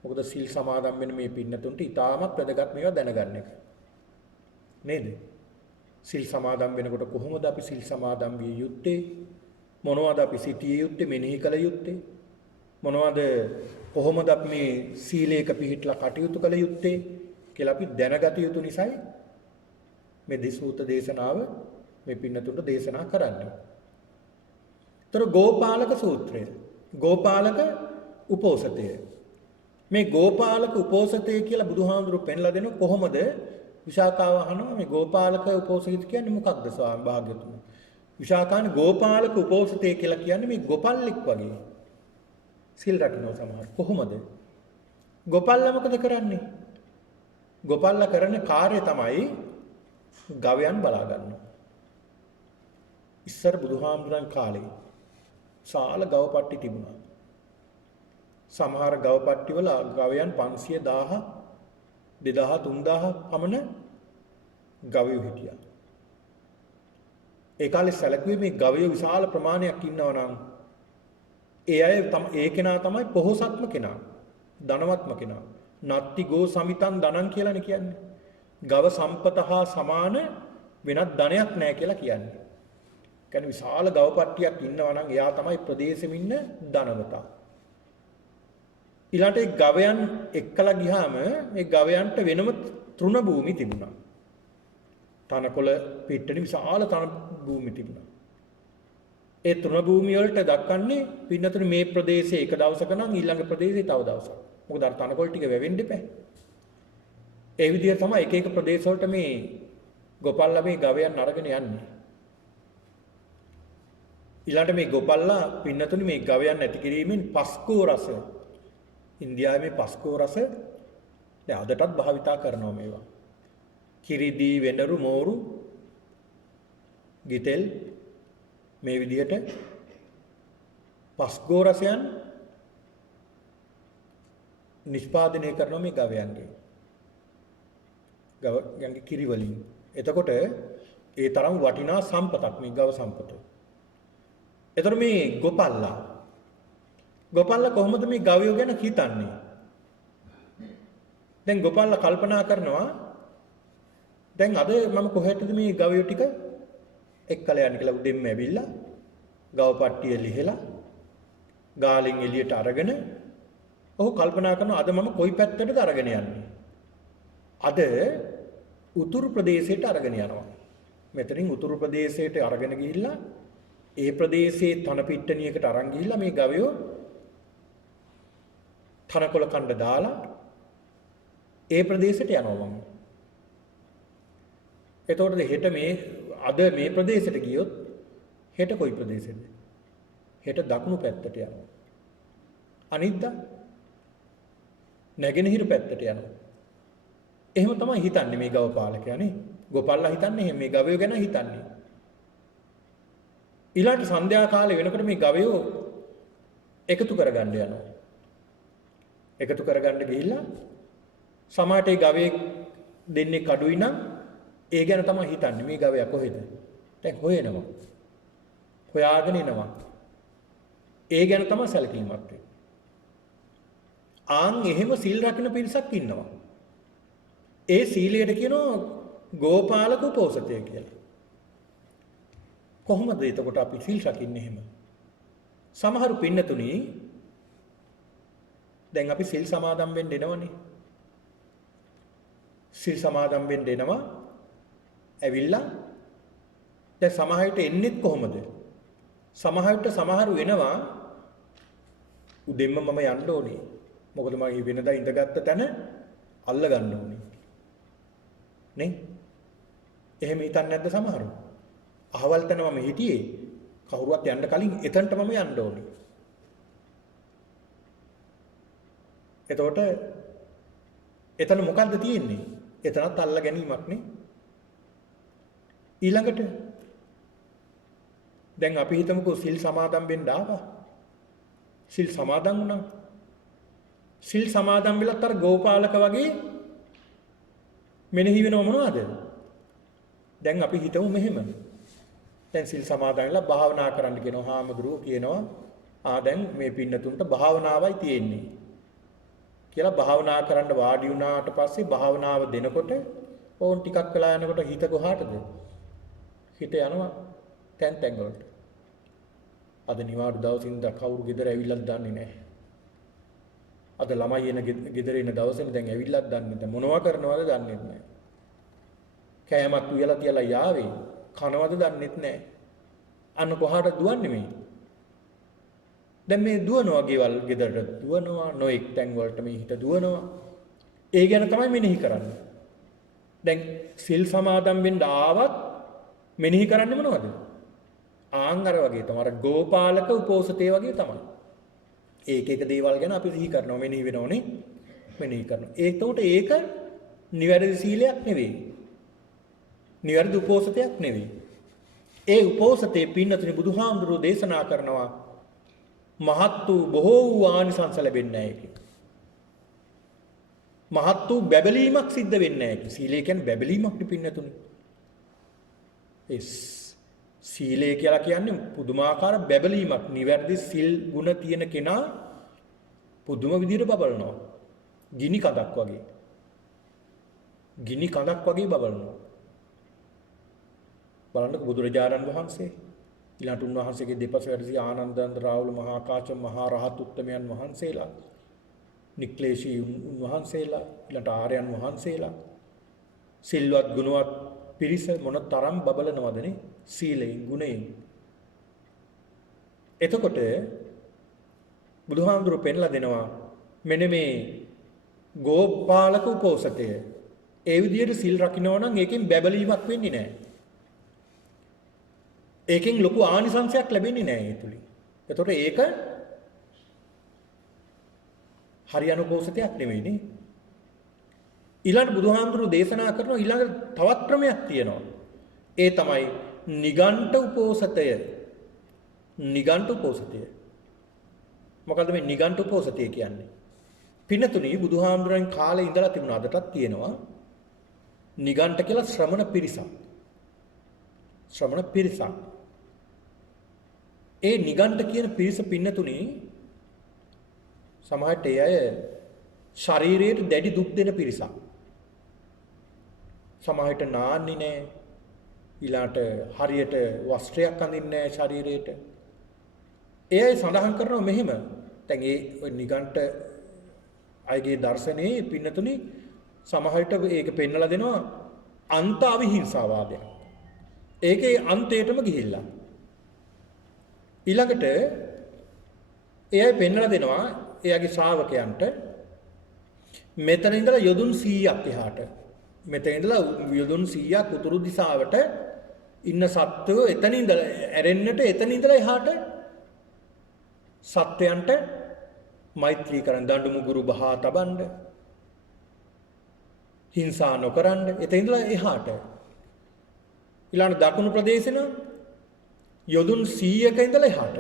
මොකද සීල් සමාදන් වෙන මේ පින්නතුන්ට ඉතාමත් වැදගත් මේවා දැනගන්න එක. නේද? සීල් සමාදන් වෙනකොට කොහොමද අපි සීල් සමාදන් විය යුත්තේ? මොනවද අපි සිටිය යුත්තේ? මෙනෙහි කළ යුත්තේ? මොනවද කොහොමද අපි මේ සීලයක පිහිටලා කටයුතු කළ යුත්තේ කියලා අපි දැනගත යුතු නිසායි මේ දිසූත දේශනාව මේ පින්නතුන්ට දේශනා කරන්නේ. ତର ගෝපාලක සූත්‍රය. ගෝපාලක උපෝසතය. මේ ගෝපාලක උපෝසතය කියලා බුදුහාමුදුරුවෝ පෙන්ලා දෙන කොහොමද? විසාකාව අහනවා මේ ගෝපාලක උපෝසතය කියන්නේ මොකක්ද ස්වාමීන් වහන්සේ? විසාකානේ ගෝපාලක උපෝසතය කියලා කියන්නේ මේ ගොපල්ලෙක් වගේ. සිල් රකින්න සමහර. කොහොමද? ගොපල්ලා මොකද කරන්නේ? ගොපල්ලා කරන කාර්යය තමයි ගවයන් බලා ගන්නවා. ඉස්සර බුදුහාමුදුරන් කාලේ සාල ගවපට්ටි තිබුණා. සමහර ගවපට්ටි වල ගවයන් 500 1000 2000 3000 පමණ ගවයෝ හිටියා. ඒ කාලේ සැලකුවේ මේ ගවයෝ විශාල ප්‍රමාණයක් ඉන්නවා නම් ඒ කෙනා තමයි පොහොසත්ම කෙනා, ධනවත්ම කෙනා. නත්ති ගෝ සමිතං ධනං කියලානේ කියන්නේ. ගව සම්පත හා සමාන වෙනත් ධනයක් නැහැ කියලා කියන්නේ. කියන්නේ විශාල ගවපට්ටියක් ඉන්නවා නම් එයා තමයි ප්‍රදේශෙම ඉන්න ධනවතා. ඊළාට ඒ ගවයන් එක්කලා ගියාම මේ ගවයන්ට වෙනම තෘණ භූමි තිබුණා. තනකොළ පිට්ටනි විශාල තන භූමි තිබුණා. ඒ තෘණ භූමිය වලට දක්වන්නේ පින්නතුනේ මේ ප්‍රදේශයේ එක දවසක නම් ඊළඟ ප්‍රදේශයේ තව දවසක්. මොකද අර තනකොළ ටික වැවෙන්න එපා. ඒ විදිහට තමයි එක එක ප්‍රදේශ වලට මේ ගොපල්ලා මේ ගවයන් අරගෙන යන්නේ. ඊළඟට මේ ගොපල්ලා පින්නතුනේ මේ ගවයන් ඇති කිරීමෙන් පස්කෝ රස, ඉන්දියාවේ පස්කෝ රස දැන් අදටත් භාවිතා කරනවා මේවා. කිරිදී වෙනරු මෝරු ගිතෙල් මේ විදිහට පස්කෝ රසයන් නිෂ්පාදනය කරනවා මේ ගවයන්ගේ කිරි වලින්. එතකොට ඒ තරම් වටිනා සම්පතක් මේ ගව සම්පත. එතකොට මේ ගොපල්ලා කොහොමද මේ ගවයෝ ගැන හිතන්නේ? දැන් ගොපල්ලා කල්පනා කරනවා දැන් අද මම කොහෙටද මේ ගවයෝ ටික එක්කලා යන්නේ කියලා උදෙන්ම ඇවිල්ලා ගව පට්ටිය ලිහලා ගාලෙන් එළියට අරගෙන ඔහු කල්පනා කරනවා අද මම කොයි පැත්තටද අරගෙන යන්නේ? අද උතුරු ප්‍රදේශයට අරගෙන යනවා. මෙතනින් උතුරු ප්‍රදේශයට අරගෙන ගිහිල්ලා ඒ ප්‍රදේශයේ තන පිට්ටනියකට අරන් ගිහිල්ලා මේ ගවයෝ තනකොළ කණ්ඩ දාලා ඒ ප්‍රදේශයට යනවා මම. එතකොට හෙට අද මේ ප්‍රදේශයට ගියොත් හෙට කොයි ප්‍රදේශෙද? හෙට දකුණු පැත්තට යනවා. අනිද්දා නැගෙනහිර පැත්තට යනවා. එහෙම තමයි හිතන්නේ මේ ගව පාලකයා නේ. ගොපල්ලා හිතන්නේ එහෙම මේ ගවයෝ ගැන හිතන්නේ. ඊළඟ සන්ධ්‍යා කාලේ වෙනකොට මේ ගවයෝ එකතු කරගන්න යනවා. එකතු කරගන්න ගිහිල්ලා සමහරට ඒ ගවයේ දෙන්නේ කඩුයි නම් ඒ ගැන තමයි හිතන්නේ මේ ගවයා කොහෙද? දැන් හොයනවා. හොයාගෙන එනවා. ඒ ගැන තමයි සැලකීමක් වෙන්නේ. ආන් එහෙම සීල් රකින්න පිරිසක් ඉන්නවා. ඒ සීලයට කියනවා ගෝපාලක උපෝසතය කියලා. කොහොමද එතකොට අපි සීල් රකින්නේ එහෙම? සමහරු පින්නතුණි දැන් අපි සීල් සමාදන් වෙන්න එනවනේ. සීල් සමාදන් වෙන්න එනවා. ඇවිල්ලා දැන් සමහරට එන්නෙත් කොහොමද? සමහරට සමහරු වෙනවා උදෙන්ම මම යන්න ඕනේ. මොකද මම වෙනදා ඉඳගත්ත තැන අල්ල ගන්න ඕනේ. නේ? එහෙම හිතන්නේ නැද්ද සමහරු? අහවල් තැන මම හිටියේ කවුරුවත් යන්න කලින් එතනට මම යන්න ඕනේ. එතකොට එතන මොකද්ද තියෙන්නේ? එතනත් අල්ල ගැනීමක් නේ. ඊළඟට දැන් අපි හිතමුකෝ සිල් සමාදන් වෙන්න ආවා. සිල් සමාදන් වුණා. සිල් සමාදන් වෙලත් අර ගෝපාලක වගේ මෙනෙහි වෙනව මොනවද? දැන් අපි හිතමු මෙහෙම. දැන් සිල් සමාදන් වෙලා භාවනා කරන්න කියනවා. හාමුදුරුවෝ කියනවා දැන් මේ පින්නතුන්ට භාවනාවයි තියෙන්නේ කියලා භාවනා කරන්න වාඩි වුණාට පස්සේ භාවනාව දෙනකොට ඕන් ටිකක් වෙලා යනකොට හිත කොහාටද? හිත යනවා තැන් වලට. අද නිවාඩු දවසින්ද කවුරු ගෙදර ඇවිල්ලත් දන්නේ නැහැ. අද ළමයි එන ගෙදර එන දවසේනේ දැන් ඇවිල්ලත් දන්නේ නැහැ. මොනවා කරනවද දන්නේ නැහැ. කෑමක් උයලා තියලා යාවේ කනවද දන්නේත් නැහැ. අන්න කොහාටද දුවන්නේ මේ? දැන් මේ දුවනවා ගෙවල් ගෙදරට දුවනවා නොඑක් තැන් වලට මේ හිත දුවනවා. ඒ ගැන තමයි මෙනෙහි කරන්නේ. දැන් සිල් සමාදන් වෙන්න ආවත් මෙනෙහි කරන්නේ මොනවද? ආන් අර වගේ තමයි. අර ගෝපාලක උපෝසතේ වගේ තමයි. එක දේවල් ගැන අපි සිහි කරනවා මෙනෙහි වෙනවනේ. මෙනෙහි කරනවා. ඒක නිවැරදි සීලයක් නෙවෙයි. නිවැරදි උපෝසතයක් නෙවෙයි. ඒ උපෝසතේ පින්නතුනි බුදුහාමුදුරුවෝ දේශනා කරනවා මහත් වූ බොහෝ වූ ආනිසංස ලැබෙන්නේ නැහැ ඒක. මහත් වූ බැබලීමක් සිද්ධ වෙන්නේ නැහැ ඒක. සීලය කියන්නේ බැබලීමක් නේ පින්නතුනි. සීලය කියලා කියන්නේ පුදුමාකාර බැබලීමක්. නිවැරදි සිල් ගුණ තියෙන කෙනා පුදුම විදිහට බබලනවා. ගිනි කඳක් වගේ. ගිනි කඳක් වගේ බබලනවා. බලන්නකො බුදුරජාණන් වහන්සේ ඊළඟට උන්වහන්සේගේ දෙපස වැඩ සිටි ආනන්දන්ද රාහුල මහා කාශ්‍යප මහා රහත් උත්තමයන් වහන්සේලා, නික්ලේශී උන්වහන්සේලා, ඊළඟට ආර්යයන් වහන්සේලා, සිල්වත් ගුණවත් පිරිස මොන තරම් බබලනවදනේ සීලයෙන් ගුණයෙන්. එතකොට බුදුහාමුදුරුවෝ පෙන්ලා දෙනවා මෙන්න මේ ගෝපාලක උපෝසතය ඒ විදිහට සිල් රකින්නවා නම් ඒකෙන් බැබලීමක් වෙන්නේ නැහැ. ඒකෙන් ලොකු ආනිසංසයක් ලැබෙන්නේ නැහැ ඒ තුලින්. එතකොට ඒක හරියන උපෝසතයක් නෙවෙයි නේ. ඊළඟ බුදුහාමුදුරුවෝ දේශනා කරන ඊළඟ තවත් ක්‍රමයක් තියෙනවා. ඒ තමයි නිගණ්ඨ උපෝසතය. නිගණ්ඨ උපෝසතය. මොකද්ද මේ නිගණ්ඨ උපෝසතය කියන්නේ? පින්නතුනි බුදුහාමුදුරන් කාලේ ඉඳලා තිබුණා අදටත් තියෙනවා නිගණ්ඨ කියලා ශ්‍රමණ පිරිසක්. ශ්‍රමණ පිරිසක්. ඒ නිගණ්ඨ කියන පිරිස පින්නතුනි සමහරට ඒ අය ශරීරයට දැඩි දුක් දෙන පිරිසක්. සමහරට නාන්නේ නැහැ. ඊළාට හරියට වස්ත්‍රයක් අඳින්නේ නැහැ ශරීරයට. ඒ අය සඳහන් කරනවා මෙහෙම. දැන් ඒ නිගණ්ඨ අයගේ දර්ශනයේ පින්නතුනි සමහරට ඒක පෙන්නලා දෙනවා අන්ත අවිහිංසාවාදයක්. ඒකේ අන්තයටම ගිහිල්ලා. ඊළඟට ඒ අය පෙන්නලා දෙනවා එයාගේ ශ්‍රාවකයන්ට මෙතන ඉඳලා යොදුන් 100ක් එහාට මෙතන ඉඳලා යොදුන් 100ක් උතුරු දිශාවට ඉන්න සත්වෝ එතන ඉඳලා ඇරෙන්නට එතන ඉඳලා එහාට සත්වයන්ට මෛත්‍රී කරන් දඬු මුගුරු බහා තබන්න හිංසා නොකරන්න එතන ඉඳලා එහාට ඊළඟ දකුණු ප්‍රදේශෙන යොදුන් 100ක ඉඳලා එහාට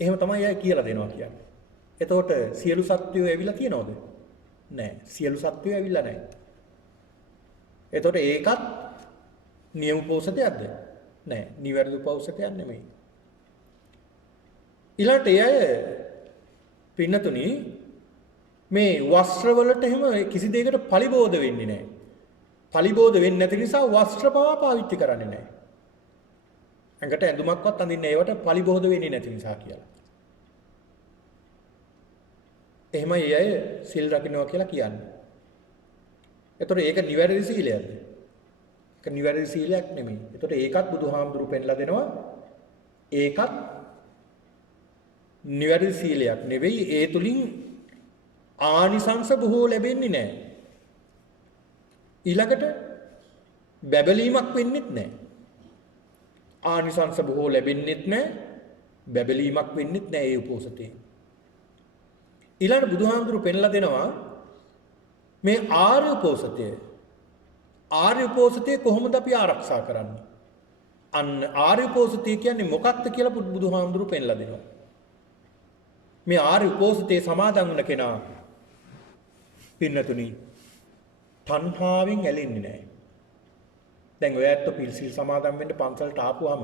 එහෙම තමයි අය කියලා දෙනවා කියන්නේ. එතකොට සියලු සත්වයෝ ඇවිල්ලා තියනවද? නැහැ. සියලු සත්වයෝ ඇවිල්ලා නැහැ. එතකොට ඒකත් නියම උපෝසතයක්ද? නැහැ. නිවැරදි උපෝසතයක් නෙමෙයි. ඊළඟට ඒ අය පින්නතුනි මේ වස්ත්‍රවලට එහෙම කිසි දෙයකට පලිබෝධ වෙන්නේ නැහැ. පලිබෝධ වෙන්නේ නැති නිසා වස්ත්‍ර පවා පාවිච්චි කරන්නේ නැහැ. ඇඟට ඇඳුමක්වත් අඳින්නේ ඒවට පලිබෝධ වෙන්නේ නැති නිසා කියලා. එහෙමයි අය සිල් රකින්නවා කියලා කියන්නේ. එතකොට ඒක නිවැරදි සීලයක්ද? ඒක නිවැරදි සීලයක් නෙමෙයි. එතකොට ඒකත් බුදුහාමුදුරු පෙන්ලා දෙනවා. ඒකත් නිවැරදි සීලයක් නෙවෙයි. ඒ තුලින් ආනිසංස බොහෝ ලැබෙන්නේ නැහැ. ඊළඟට බැබලීමක් වෙන්නෙත් නැහැ. ආනිසංස බොහෝ ලැබෙන්නෙත් නැහැ. බැබලීමක් වෙන්නෙත් නැහැ ඒ උපෝසතේ. ඊළඟ බුදුහාමුදුරු පෙන්ලා දෙනවා මේ ආර්ය උපෝසතය. ආර්ය උපෝසතය කොහොමද අපි ආරක්ෂා කරන්නේ? අන්න ආර්ය උපෝසතය කියන්නේ මොකක්ද කියලා බුදුහාමුදුරු පෙන්ලා දෙනවා. මේ ආර්ය උපෝසතේ සමාදන් වුණ කෙනා පින්නතුනි තණ්හාවෙන් ඇලෙන්නේ නැහැ. දැන් ඔය ඇත්ත පිළිසිල් සමාදන් වෙන්න පන්සලට ආපුවාම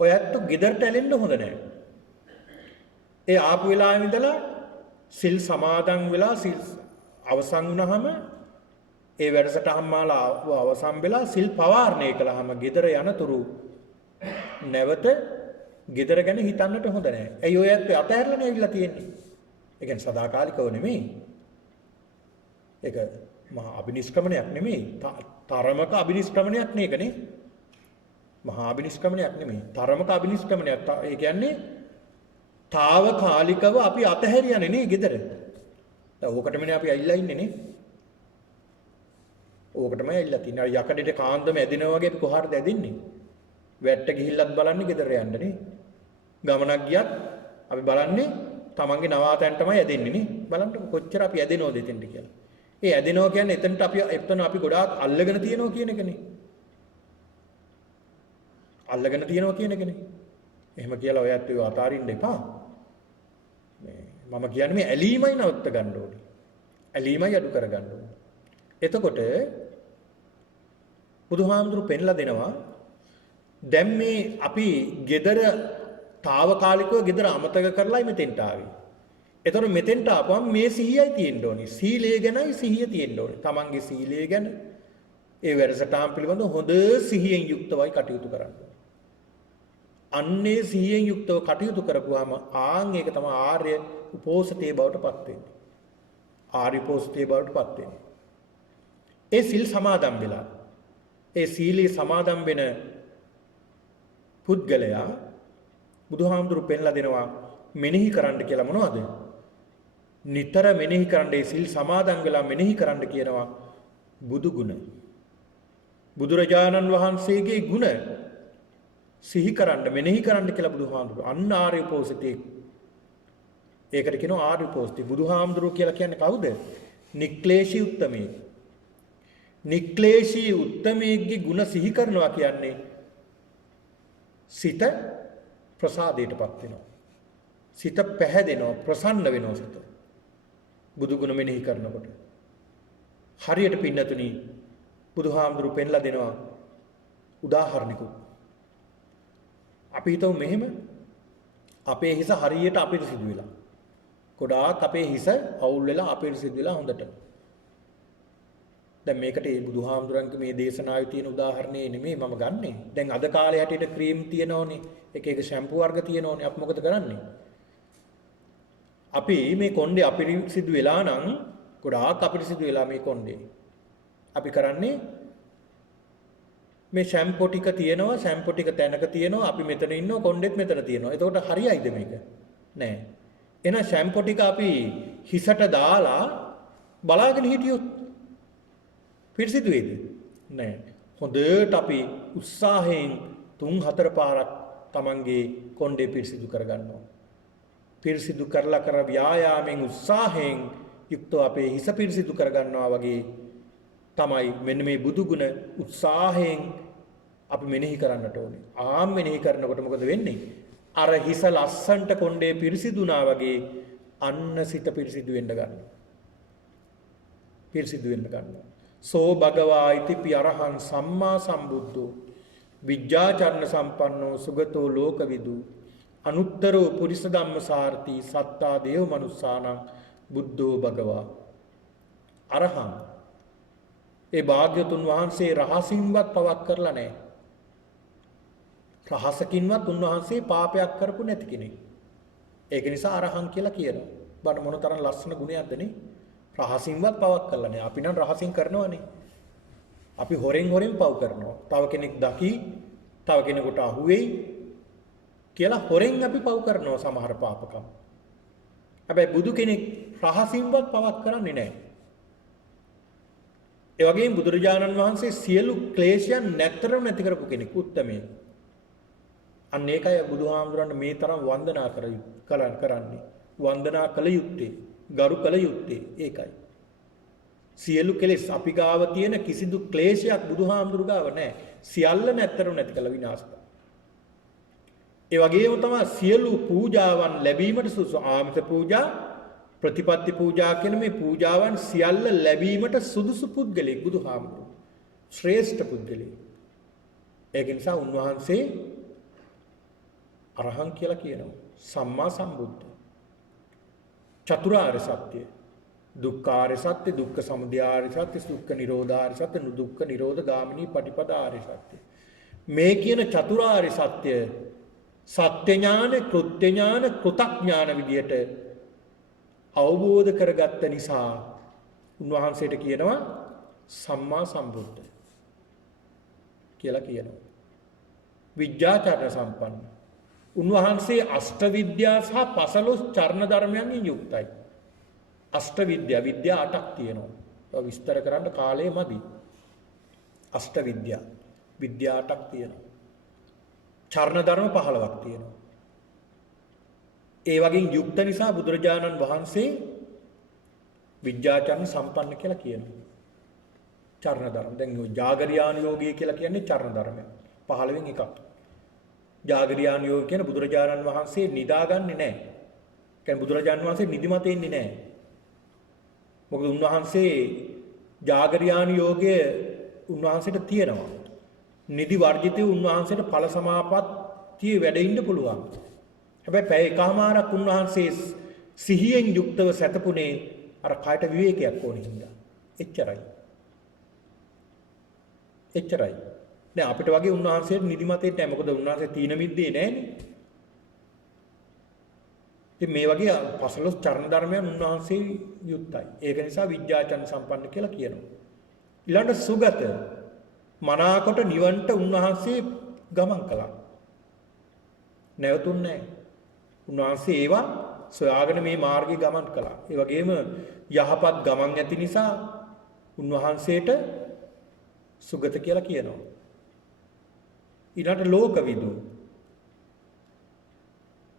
ඔය ඇත්ත ගෙදරට ඇලෙන්න හොඳ නැහැ. ඒ ආපු වෙලාවෙ ඉඳලා සිල් සමාදන් වෙලා සිල් අවසන් වුණාම ඒ වැඩසටහන් මාලා අවසන් වෙලා සිල් පවාරණය කළාම ගෙදර යනතුරු නැවත ගෙදර ගැන හිතන්නට හොඳ නැහැ. ඇයි ඔය ඇත්ත අතහැරලානේ ඇවිල්ලා තියෙන්නේ? ඒ කියන්නේ සදාකාලිකව නෙමෙයි. ඒක මහා අබිනිෂ්ක්‍මණයක් නෙමෙයි. තරමක අබිනිෂ්ක්‍මණයක් නේකනේ. මහා අබිනිෂ්ක්‍මණයක් නෙමෙයි. තරමක අබිනිෂ්ක්‍මණයක්. ඒ කියන්නේ తాවකාලිකව අපි අතහැරියනේ නේ ගෙදර. දැන් ඕකටමනේ අපි ඇවිල්ලා ඉන්නේ නේ. ඕකටමයි ඇවිල්ලා තින්නේ. යකඩේට කාන්දම ඇදිනවා වගේ අපි කොහාටද ඇදින්නේ? වැට්ට ගිහිල්ලත් බලන්නේ ගෙදර යන්න නේ. ගමනක් ගියත් අපි බලන්නේ තමන්ගේ නවාතැන් තමයි ඇදෙන්නේ නේ. බලන්න කොච්චර අපි ඇදෙනවද එතෙන්ට කියලා. ඒ ඇදෙනවා කියන්නේ එතන අපි ගොඩාක් අල්ලගෙන තියනවා කියන එකනේ. අල්ලගෙන තියනවා කියන එකනේ. එහෙම කියලා ඔයත් ඒව අතාරින්න එපා. මම කියන්නේ මේ ඇලීමයි නවත්ත ගන්න ඕනේ. ඇලීමයි අඩු කර ගන්න ඕනේ. එතකොට බුදුහාමුදුරු පෙන්ලා දෙනවා දැන් මේ අපි gedara తాවකාලිකව gedara අමතක කරලායි මෙතෙන්ට ආවේ. එතකොට මෙතෙන්ට ආපුවම මේ සිහියයි තියෙන්න ඕනේ. සීලය ගැනයි සිහිය තියෙන්න ඕනේ. තමන්ගේ සීලය ගැන ඒ වැඩසටහන් පිළිබඳව හොඳ සිහියෙන් යුක්තවයි කටයුතු කරන්න ඕනේ. අන්නේ සිහියෙන් යුක්තව කටයුතු කරපුවාම ඒක තමයි ආර්ය උපෝසතේ බවට පත් වෙන්නේ. ආර්ය උපෝසතේ බවට පත් වෙන්නේ. ඒ සිල් සමාදන් වෙලා ඒ සීලේ සමාදන් වෙන පුද්ගලයා බුදුහාමුදුරු පෙන්ලා දෙනවා මෙනෙහි කරන්න කියලා. මොනවද? නිතර මෙනෙහි කරන්න. ඒ සිල් සමාදන් වෙලා මෙනෙහි කරන්න කියනවා බුදු ගුණ. බුදුරජාණන් වහන්සේගේ ගුණ සිහි කරන්න මෙනෙහි කරන්න කියලා බුදුහාමුදුරු. අන්න ආර්ය උපෝසතේ. ඒකට කියනවා ආර්ය උපෝසතේ. බුදුහාමුදුරු කියලා කියන්නේ කවුද? නික්ලේශී උත්තමයෙක්. නික්ලේශී උත්තමයෙක්ගේ ගුණ සිහි කරනවා කියන්නේ සිත ප්‍රසාදයටපත් වෙනවා. සිත පැහැදෙනවා, ප්‍රසන්න වෙනවා සිත. බුදු ගුණ මෙනෙහි කරනකොට. හරියට පින්නතුනි බුදුහාමුදුරු පෙන්ලා දෙනවා උදාහරණිකුත්. අපි හිතමු මෙහෙම අපේ හිස හරියට අපිරිසිදු වෙලා. ගොඩාක් අපේ හිස අවුල් වෙලා අපිරිසිදු වෙලා හොඳට. දැන් මේකට මේ බුදුහාමුදුරන්ගේ මේ දේශනාවේ තියෙන උදාහරණේ නෙමෙයි මම ගන්නෙ. දැන් අද කාලේ හැටියට ක්‍රීම් තියෙනෝනේ. එක එක ෂැම්පූ වර්ග තියෙනෝනේ. අපි මොකද කරන්නේ? අපි මේ කොණ්ඩේ අපිරිසිදු වෙලා නම් ගොඩාක් අපිරිසිදු වෙලා මේ කොණ්ඩේ. අපි කරන්නේ මේ ෂැම්පූ ටික තියෙනවා, ෂැම්පූ ටික තැනක තියෙනවා, අපි මෙතන ඉන්නවා, කොණ්ඩෙත් මෙතන තියෙනවා. එතකොට හරියයිද මේක? නෑ. එහෙනම් ෂැම්පූ ටික අපි හිසට දාලා බලාගෙන හිටියොත් පිරිසිදු වේද? නෑ. හොඳට අපි උත්සාහයෙන් 3-4 පාරක් Tamanගේ කොණ්ඩේ පිරිසිදු කරගන්නවා. පිරිසිදු කරලා ව්‍යායාමයෙන් උත්සාහයෙන් යුක්තව අපේ හිස පිරිසිදු කරගන්නවා වගේ තමයි මෙන්න මේ බුදු ගුණ උත්සාහයෙන් අපි මෙනෙහි කරන්නට ඕනේ. මෙනෙහි කරනකොට මොකද වෙන්නේ? අර හිස ලස්සන්ට කොණ්ඩේ පිරිසිදුනා වගේ අන්න සිත පිරිසිදු වෙන්න ගන්නවා. පිරිසිදු වෙන්න ගන්නවා. සෝ භගවා ඉතිපි අරහං සම්මා සම්බුද්ධෝ විජ්ජාචරණ සම්පන්නෝ සුගතෝ ලෝකවිදු අනුත්තරෝ පුරිස ධම්මසාරති සත්තා දේව මනුස්සානං බුද්ධෝ භගවා. අරහං ඒ භාග්‍යතුන් වහන්සේ රහසින්වත් පවක් කරලා නැහැ. රහසකින්වත් උන්වහන්සේ පාපයක් කරපු නැති කෙනෙක්. ඒක නිසා අරහං කියලා කියනවා. බලන්න මොන තරම් ලස්සන ගුණයක්ද නේ? රහසින්වත් පවක් කරලා නැහැ. අපි නම් රහසින් කරනවනේ. අපි හොරෙන් පව් කරනවා. තව කෙනෙක් දකි, තව කෙනෙකුට අහුවෙයි කියලා හොරෙන් අපි පව් කරනවා සමහර පාපකම්. හැබැයි බුදු කෙනෙක් රහසින්වත් පවක් කරන්නේ නැහැ. ඒ වගේම බුදුරජාණන් වහන්සේ සියලු ක්ලේශයන් නැතරම නැති කරපු කෙනෙක් උත්තමයෙක්. අන්න ඒකයි බුදුහාමුදුරන්ට මේ තරම් වන්දනා කරන්නේ. වන්දනා කළ යුත්තේ, ගරු කළ යුත්තේ ඒකයි. සියලු කෙලෙස් අපි ගාව තියෙන කිසිදු ක්ලේශයක් බුදුහාමුදුරු ගාව නැහැ. සියල්ල නැතරම නැති කළ විනාශ කළා. ඒ වගේම තමයි සියලු පූජාවන් ලැබීමට සුදුසු ආමිත පූජා, ප්‍රතිපත්ති පූජා කියන මේ පූජාවන් සියල්ල ලැබීමට සුදුසු පුද්ගලෙක් බුදුහාමුදුරුවෝ. ශ්‍රේෂ්ඨ පුද්ගලෙක්. ඒක නිසා උන්වහන්සේ අරහං කියලා කියනවා. සම්මා සම්බුද්ධ. චතුරාර්ය සත්‍ය, දුක්ඛාර්ය සත්‍ය, දුක්ඛ සමුදයාර්ය සත්‍ය, දුක්ඛ නිරෝධාර්ය සත්‍ය, දුක්ඛ නිරෝධ ගාමිනී පටිපදාර්ය සත්‍ය. මේ කියන චතුරාර්ය සත්‍ය සත්‍ය ඥාන, කෘත්‍ය ඥාන, කෘතඥාන විදියට අවබෝධ කරගත්ත නිසා උන්වහන්සේට කියනවා සම්මා සම්බුද්ධ කියලා කියනවා. විද්‍යාචරණ සම්පන්න. උන්වහන්සේ අෂ්ට විද්‍යා සහ 15 චරණ ධර්මයන්ගෙන් යුක්තයි. අෂ්ට විද්‍යා 8ක් තියෙනවා. ඒක විස්තර කරන්න කාලය මදි. අෂ්ට විද්‍යා 8ක් තියෙනවා. චරණ ධර්ම 15ක් තියෙනවා. ඒ වගේ යුක්ත නිසා බුදුරජාණන් වහන්සේ විද්‍යාචරණ සම්පන්න කියලා කියනවා. චරණ ධර්ම. දැන් ඔය ජාගරියාන යෝගී කියලා කියන්නේ චරණ ධර්මය. 15න් එකක්. ජාගරියාන යෝගී කියන බුදුරජාණන් වහන්සේ නිදාගන්නේ නැහැ. කියන්නේ බුදුරජාණන් වහන්සේ නිදිමත එන්නේ නැහැ. මොකද උන්වහන්සේ ජාගරියාන යෝගය උන්වහන්සේට තියෙනවා. නිදි වර්ජිතව උන්වහන්සේට ඵල සමාපත්තිය වැඩ ඉන්න පුළුවන්. හැබැයි පැය එකමාරක් උන්වහන්සේ සිහියෙන් යුක්තව සැතපුණේ අර කායට විවේකයක් ඕන හින්දා. එච්චරයි. එච්චරයි. දැන් අපිට වගේ උන්වහන්සේට නිදිමතේ නැහැ. මොකද උන්වහන්සේ තීන මිද්දේ නැහැනේ. ඉතින් මේ වගේ 15 චරණ ධර්මයන් උන්වහන්සේ යුක්තයි. ඒක නිසා විද්‍යාචරණ සම්පන්න කියලා කියනවා. ඊළඟ සුගත මනාකොට නිවන්ට උන්වහන්සේ ගමන් කළා. නැවතුන්නේ නැහැ. උන්වහන්සේ ඒවා සොයාගෙන මේ මාර්ගයේ ගමන් කළා. ඒ වගේම යහපත් ගමන් ඇති නිසා උන්වහන්සේට සුගත කියලා කියනවා. ඊළඟට ලෝකවිදු.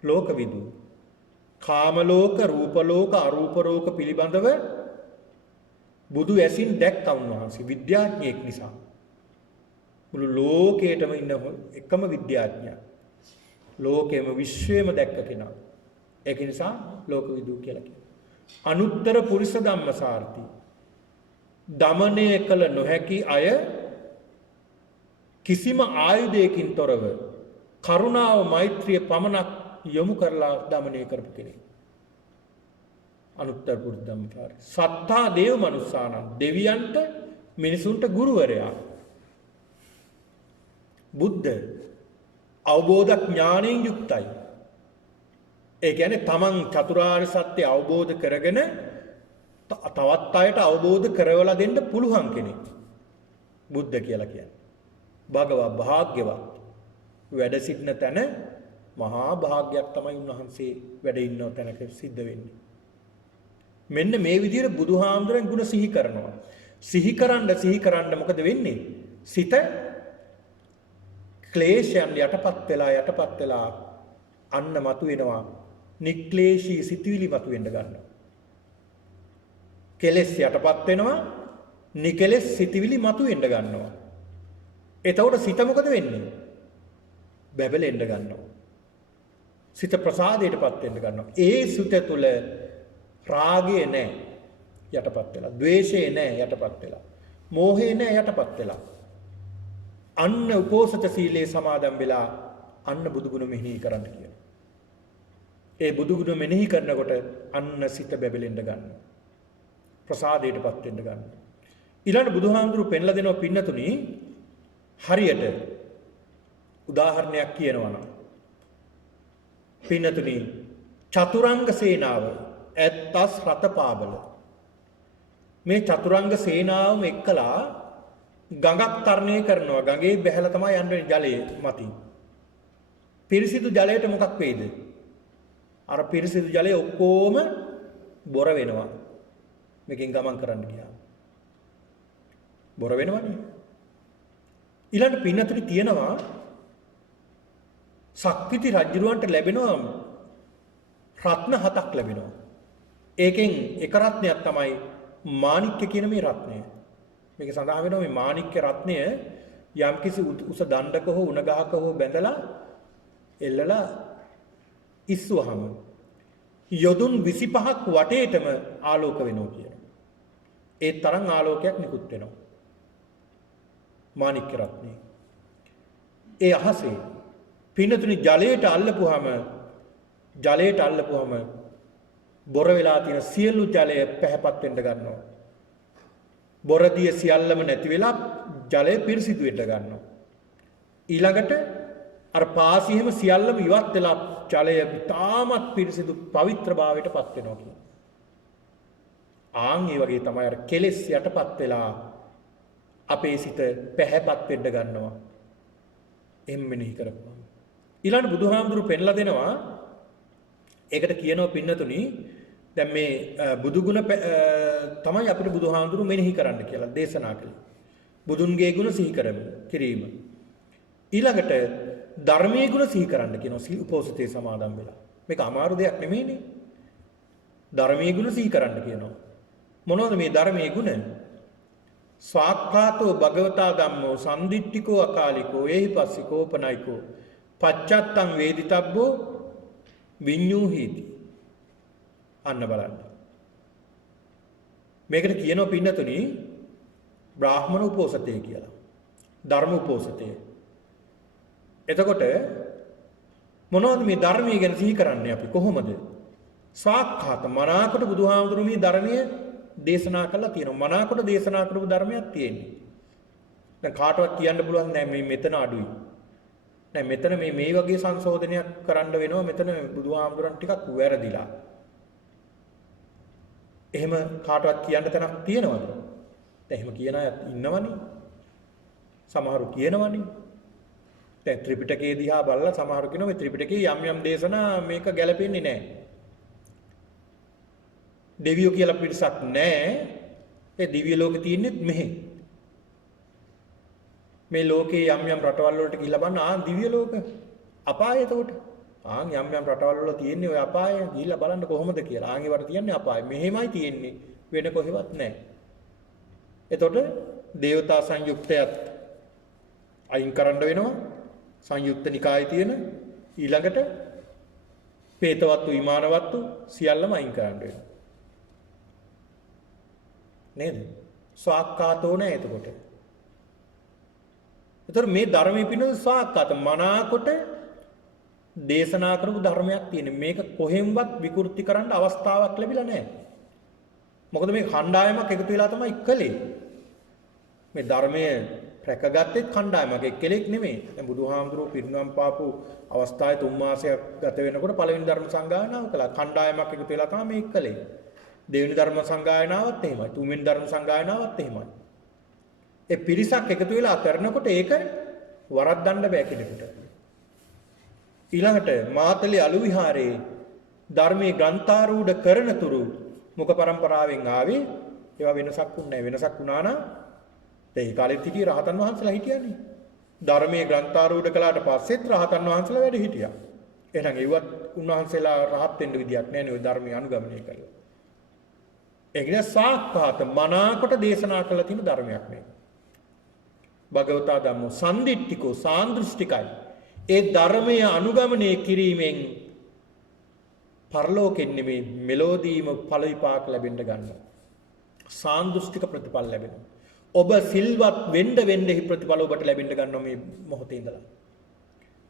ලෝකවිදු. කාම ලෝක, රූප ලෝක, අරූප ලෝක පිළිබඳව බුදු ඇසින් දැක්ක උන්වහන්සේ විද්‍යාඥයෙක් නිසා. මුළු ලෝකේටම ඉන්න එකම විද්‍යාඥයා. ලෝකෙම විශ්වයම දැක්ක කෙනා. ඒක නිසා ලෝකවිදු කියලා කියනවා. අනුත්තර පුරිස ධම්මසාරති. දමනය කළ නොහැකි අය කිසිම ආයුධයකින් තොරව කරුණාව මෛත්‍රිය පමණක් යොමු කරලා දමනය කරපු කෙනෙක්. අනුත්තර පුරිස ධම්මසාරති. සත්තා දේව මනුස්සානං. දෙවියන්ට මිනිසුන්ට ගුරුවරයා. බුද්ධ අවබෝධ ඥාණයෙන් යුක්තයි. ඒ කියන්නේ තමන් චතුරාර්ය සත්‍ය අවබෝධ කරගෙන තවත් අයට අවබෝධ කරවලා දෙන්න පුළුවන් කෙනෙක්. බුද්ධ කියලා කියන්නේ. භගවා භාග්‍යවත්. වැඩ සිටින තැන මහා භාග්යක් තමයි උන්වහන්සේ වැඩ ඉන්න තැනක සිද්ධ වෙන්නේ. මෙන්න මේ විදිහට බුදුහාමුදුරන් ගුණ සිහි කරනවා. සිහි කරන්න මොකද වෙන්නේ? සිත ක්ලේශයන් යටපත් වෙලා අන්න මතුවෙනවා. නික්ලේශී සිතුවිලි මතුවෙන්න ගන්නවා. කෙලෙස් යටපත් වෙනවා. නිකලෙස් සිතුවිලි මතුවෙන්න ගන්නවා. එතකොට සිත මොකද වෙන්නේ? බැබලෙන්න ගන්නවා. සිත ප්‍රසාදයටපත් වෙන්න ගන්නවා. ඒ සිත තුළ රාගය නැහැ යටපත් වෙලා. ද්වේෂය නැහැ යටපත් වෙලා. මෝහය නැහැ යටපත් වෙලා. අන්න උපෝසත සීලේ සමාදන් වෙලා අන්න බුදුගුණ මෙනෙහි කරන්න කියනවා. ඒ බුදුගුණ මෙනෙහි කරනකොට අන්න සිත බැබලෙන්න ගන්නවා. ප්‍රසාදයටපත් වෙන්න ගන්නවා. ඊළඟ බුදුහාමුදුරු පෙන්ලා දෙනවා පින්නතුනි හරියට උදාහරණයක් කියනවා නම් පින්නතුනි චතුරංග සේනාව ඇත්තස් රතපාබල මේ චතුරංග සේනාවම එක්කලා ගඟක් තරණය කරනවා. ගඟේ බැහැලා තමයි යන්නේ ජලයේ මතින්. පිරිසිදු ජලයට මොකක් වෙයිද? අර පිරිසිදු ජලය ඔක්කොම බොර වෙනවා. මේකෙන් ගමන් කරන්න ගියා. බොර වෙනවනේ. ඊළඟ පින්නතුනි තියෙනවා සක්විති රජුරවන්ට ලැබෙනවා රත්න 7ක් ලැබෙනවා. ඒකෙන් එක රත්නයක් තමයි මාණික්ක කියන මේ රත්නය. මේක සඳහන් වෙනවා මේ මාණික්ක රත්නය යම්කිසි උස දණ්ඩක හෝ උණ ගහක හෝ බැඳලා එල්ලලා ඉස්සුවහම යොදුන් 25ක් වටේටම ආලෝක වෙනවා කියනවා. ඒ තරම් ආලෝකයක් නිකුත් වෙනවා. මාණික්ක රත්නේ. ඒ අහසේ පින්නතුනි ජලයට අල්ලපුවාම බොර වෙලා තියෙන සියලු ජලය පැහැපත් වෙන්න ගන්නවා. බොරදිය සියල්ලම නැති වෙලා ජලය පිරිසිදු වෙන්න ගන්නවා. ඊළඟට අර පාසියෙම සියල්ලම ඉවත් වෙලා ජලය තාමත් පිරිසිදු පවිත්‍ර භාවයට පත් වෙනවා කියන්නේ. ආන් ඒ වගේ තමයි අර කෙලෙස් යටපත් වෙලා අපේ සිත පැහැපත් වෙන්න ගන්නවා. එහෙම මෙනෙහි කරපුවා. ඊළඟ බුදුහාමුදුරු පෙන්ලා දෙනවා ඒකට කියනවා පින්නතුනි දැන් මේ බුදුගුණ තමයි අපිට බුදුහාමුදුරු මෙනෙහි කරන්න කියලා දේශනා කළේ. බුදුන්ගේ ගුණ සිහි කිරීම. ඊළඟට ධර්මයේ ගුණ සිහි කරන්න කියනවා උපෝසතේ සමාදන් වෙලා. මේක අමාරු දෙයක් නෙමෙයිනේ. ධර්මයේ ගුණ සිහි කරන්න කියනවා. මොනවද මේ ධර්මයේ ගුණ? ස්වාක්ඛාතෝ භගවතා ධම්මෝ සම්දිට්ඨිකෝ අකාලිකෝ ඒහිපස්සිකෝපනයිකෝ පච්චත්තං වේදිතබ්බෝ විඤ්ඤූහීති. අන්න බලන්න. මේකට කියනවා පින්නතුනි බ්‍රාහ්මණ උපෝසතය කියලා. ධර්ම උපෝසතය. එතකොට මොනවද මේ ධර්මයේ ගැන සිහි කරන්නේ අපි කොහොමද? ස්වාක්ඛාත මනාකොට බුදුහාමුදුරුවෝ මේ ධර්මයේ දේශනා කළා තියෙනවා. මනාකොට දේශනා කරපු ධර්මයක් තියෙන්නේ. දැන් කාටවත් කියන්න පුළුවන් නෑ මේ මෙතන අඩුයි. නෑ මෙතන මේ වගේ සංශෝධනයක් කරන්න වෙනවා. මෙතන බුදුහාමුදුරන් ටිකක් වැරදිලා. එහෙම කාටවත් කියන්න තැනක් තියෙනවද? දැන් එහෙම කියන අය ඉන්නවනේ. සමහරු කියනවනේ. දැන් ත්‍රිපිටකයේ දිහා බලලා සමහරු කියනවා මේ ත්‍රිපිටකයේ යම් දේශනා මේක ගැලපෙන්නේ නෑ. දෙවියෝ කියලා පිරිසක් නැහැ. ඒ දිව්‍ය ලෝකේ තියෙන්නේ මෙහෙ. මේ ලෝකේ යම් රටවල් වලට ගිහිල්ලා බලන්න දිව්‍ය ලෝක. අපාය එතකොට. යම් රටවල් වල තියෙන්නේ ඔය අපාය ගිහිල්ලා බලන්න කොහොමද කියලා. ඒවට තියන්නේ අපාය. මෙහෙමයි තියෙන්නේ. වෙන කොහෙවත් නැහැ. එතකොට දේවතා සංයුක්තයත් අයින් කරන්න වෙනවා. සංයුක්ත නිකායේ තියෙන ඊළඟට පේතවත්තු විමානවත්තු සියල්ලම අයින් කරන්න වෙනවා. නේද? ස්වාක්ඛාතෝ නැහැ එතකොට. එතකොට මේ ධර්මයේ පිනොත් ස්වාක්ඛාත මනාකොට දේශනා කරපු ධර්මයක් තියෙන. මේක කොහෙන්වත් විකෘති කරන්න අවස්ථාවක් ලැබිලා නැහැ. මොකද මේ කණ්ඩායමක් එකතු වෙලා තමයි කළේ. මේ ධර්මයේ රැකගත්තේ කණ්ඩායමක් එක්කෙනෙක් නෙමෙයි. දැන් බුදුහාමුදුරුවෝ පිරිනවම් පාපු අවස්ථාවේ 3 මාසයක් ගත වෙනකොට පළවෙනි ධර්ම සංගායනාව කළා. කණ්ඩායමක් එකතු වෙලා තමයි මේක කළේ. දෙවෙනි ධර්ම සංගායනාවත් එහෙමයි. තුන්වෙනි ධර්ම සංගායනාවත් එහෙමයි. ඒ පිරිසක් එකතු වෙලා කරනකොට ඒක වරද්දන්න බෑ කෙනෙකුට. ඊළඟට මාතලේ අලු විහාරයේ ධර්මයේ ග්‍රන්ථාරූඪ කරන තුරු මුඛ පරම්පරාවෙන් ආවේ ඒවා වෙනසක් වුණේ නැහැ. වෙනසක් වුණා නම් ඒ කාලෙත් හිටියේ රහතන් වහන්සේලා හිටියානේ. ධර්මයේ ග්‍රන්ථාරූඪ කළාට පස්සෙත් රහතන් වහන්සේලා වැඩ හිටියා. එහෙනම් ඒවත් උන්වහන්සේලා රහත් වෙන්න විදියක් නැහැ නේ ওই ධර්මයේ අනුගමනය කළා. ඒකද සාක්ඛාත මනාකොට දේශනා කළ තියෙන ධර්මයක් මේක. භගවතා ධම්මෝ සම්දිට්ඨිකෝ සාන්දෘෂ්ටිකයි. ඒ ධර්මය අනුගමනය කිරීමෙන් පරලෝකෙන් නෙමෙයි මෙලෝදීම ඵල විපාක ලැබෙන්න ගන්නවා. සාන්දෘෂ්ටික ප්‍රතිඵල ලැබෙනවා. ඔබ සිල්වත් වෙන්න එහි ප්‍රතිඵල ඔබට ලැබෙන්න ගන්නවා මේ මොහොතේ ඉඳලා.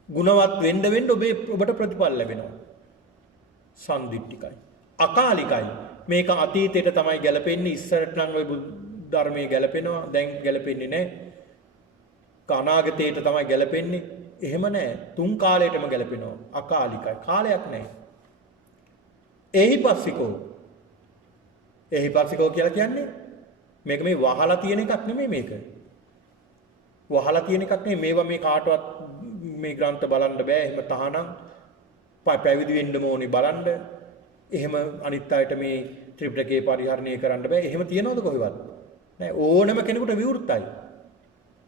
ගුණවත් වෙන්න ඔබට ප්‍රතිඵල ලැබෙනවා. සම්දිට්ඨිකයි. අකාලිකයි. මේක අතීතයට තමයි ගැලපෙන්නේ. ඉස්සරට නම් ওই ධර්මයේ ගැලපෙනවා. දැන් ගැලපෙන්නේ නැහැ. අනාගතයට තමයි ගැලපෙන්නේ. එහෙම නැහැ. තුන් කාලයටම ගැලපෙනවා. අකාලිකයි. කාලයක් නැහැ. එහිපස්සිකෝ. එහිපස්සිකෝ කියලා කියන්නේ මේක මේ වහලා තියෙන එකක් නෙමෙයි මේක. වහලා තියෙන එකක් නෙමෙයි. මේවා මේ කාටවත් මේ ග්‍රන්ථ බලන්න බෑ. එහෙම තහනම් පැවිදි වෙන්න ඕනේ බලන්න. එහෙම අනිත් අයට මේ ත්‍රිපිටකේ පරිහරණය කරන්න බෑ. එහෙම තියනවද කොහෙවත්? නෑ. ඕනම කෙනෙකුට විවෘතයි.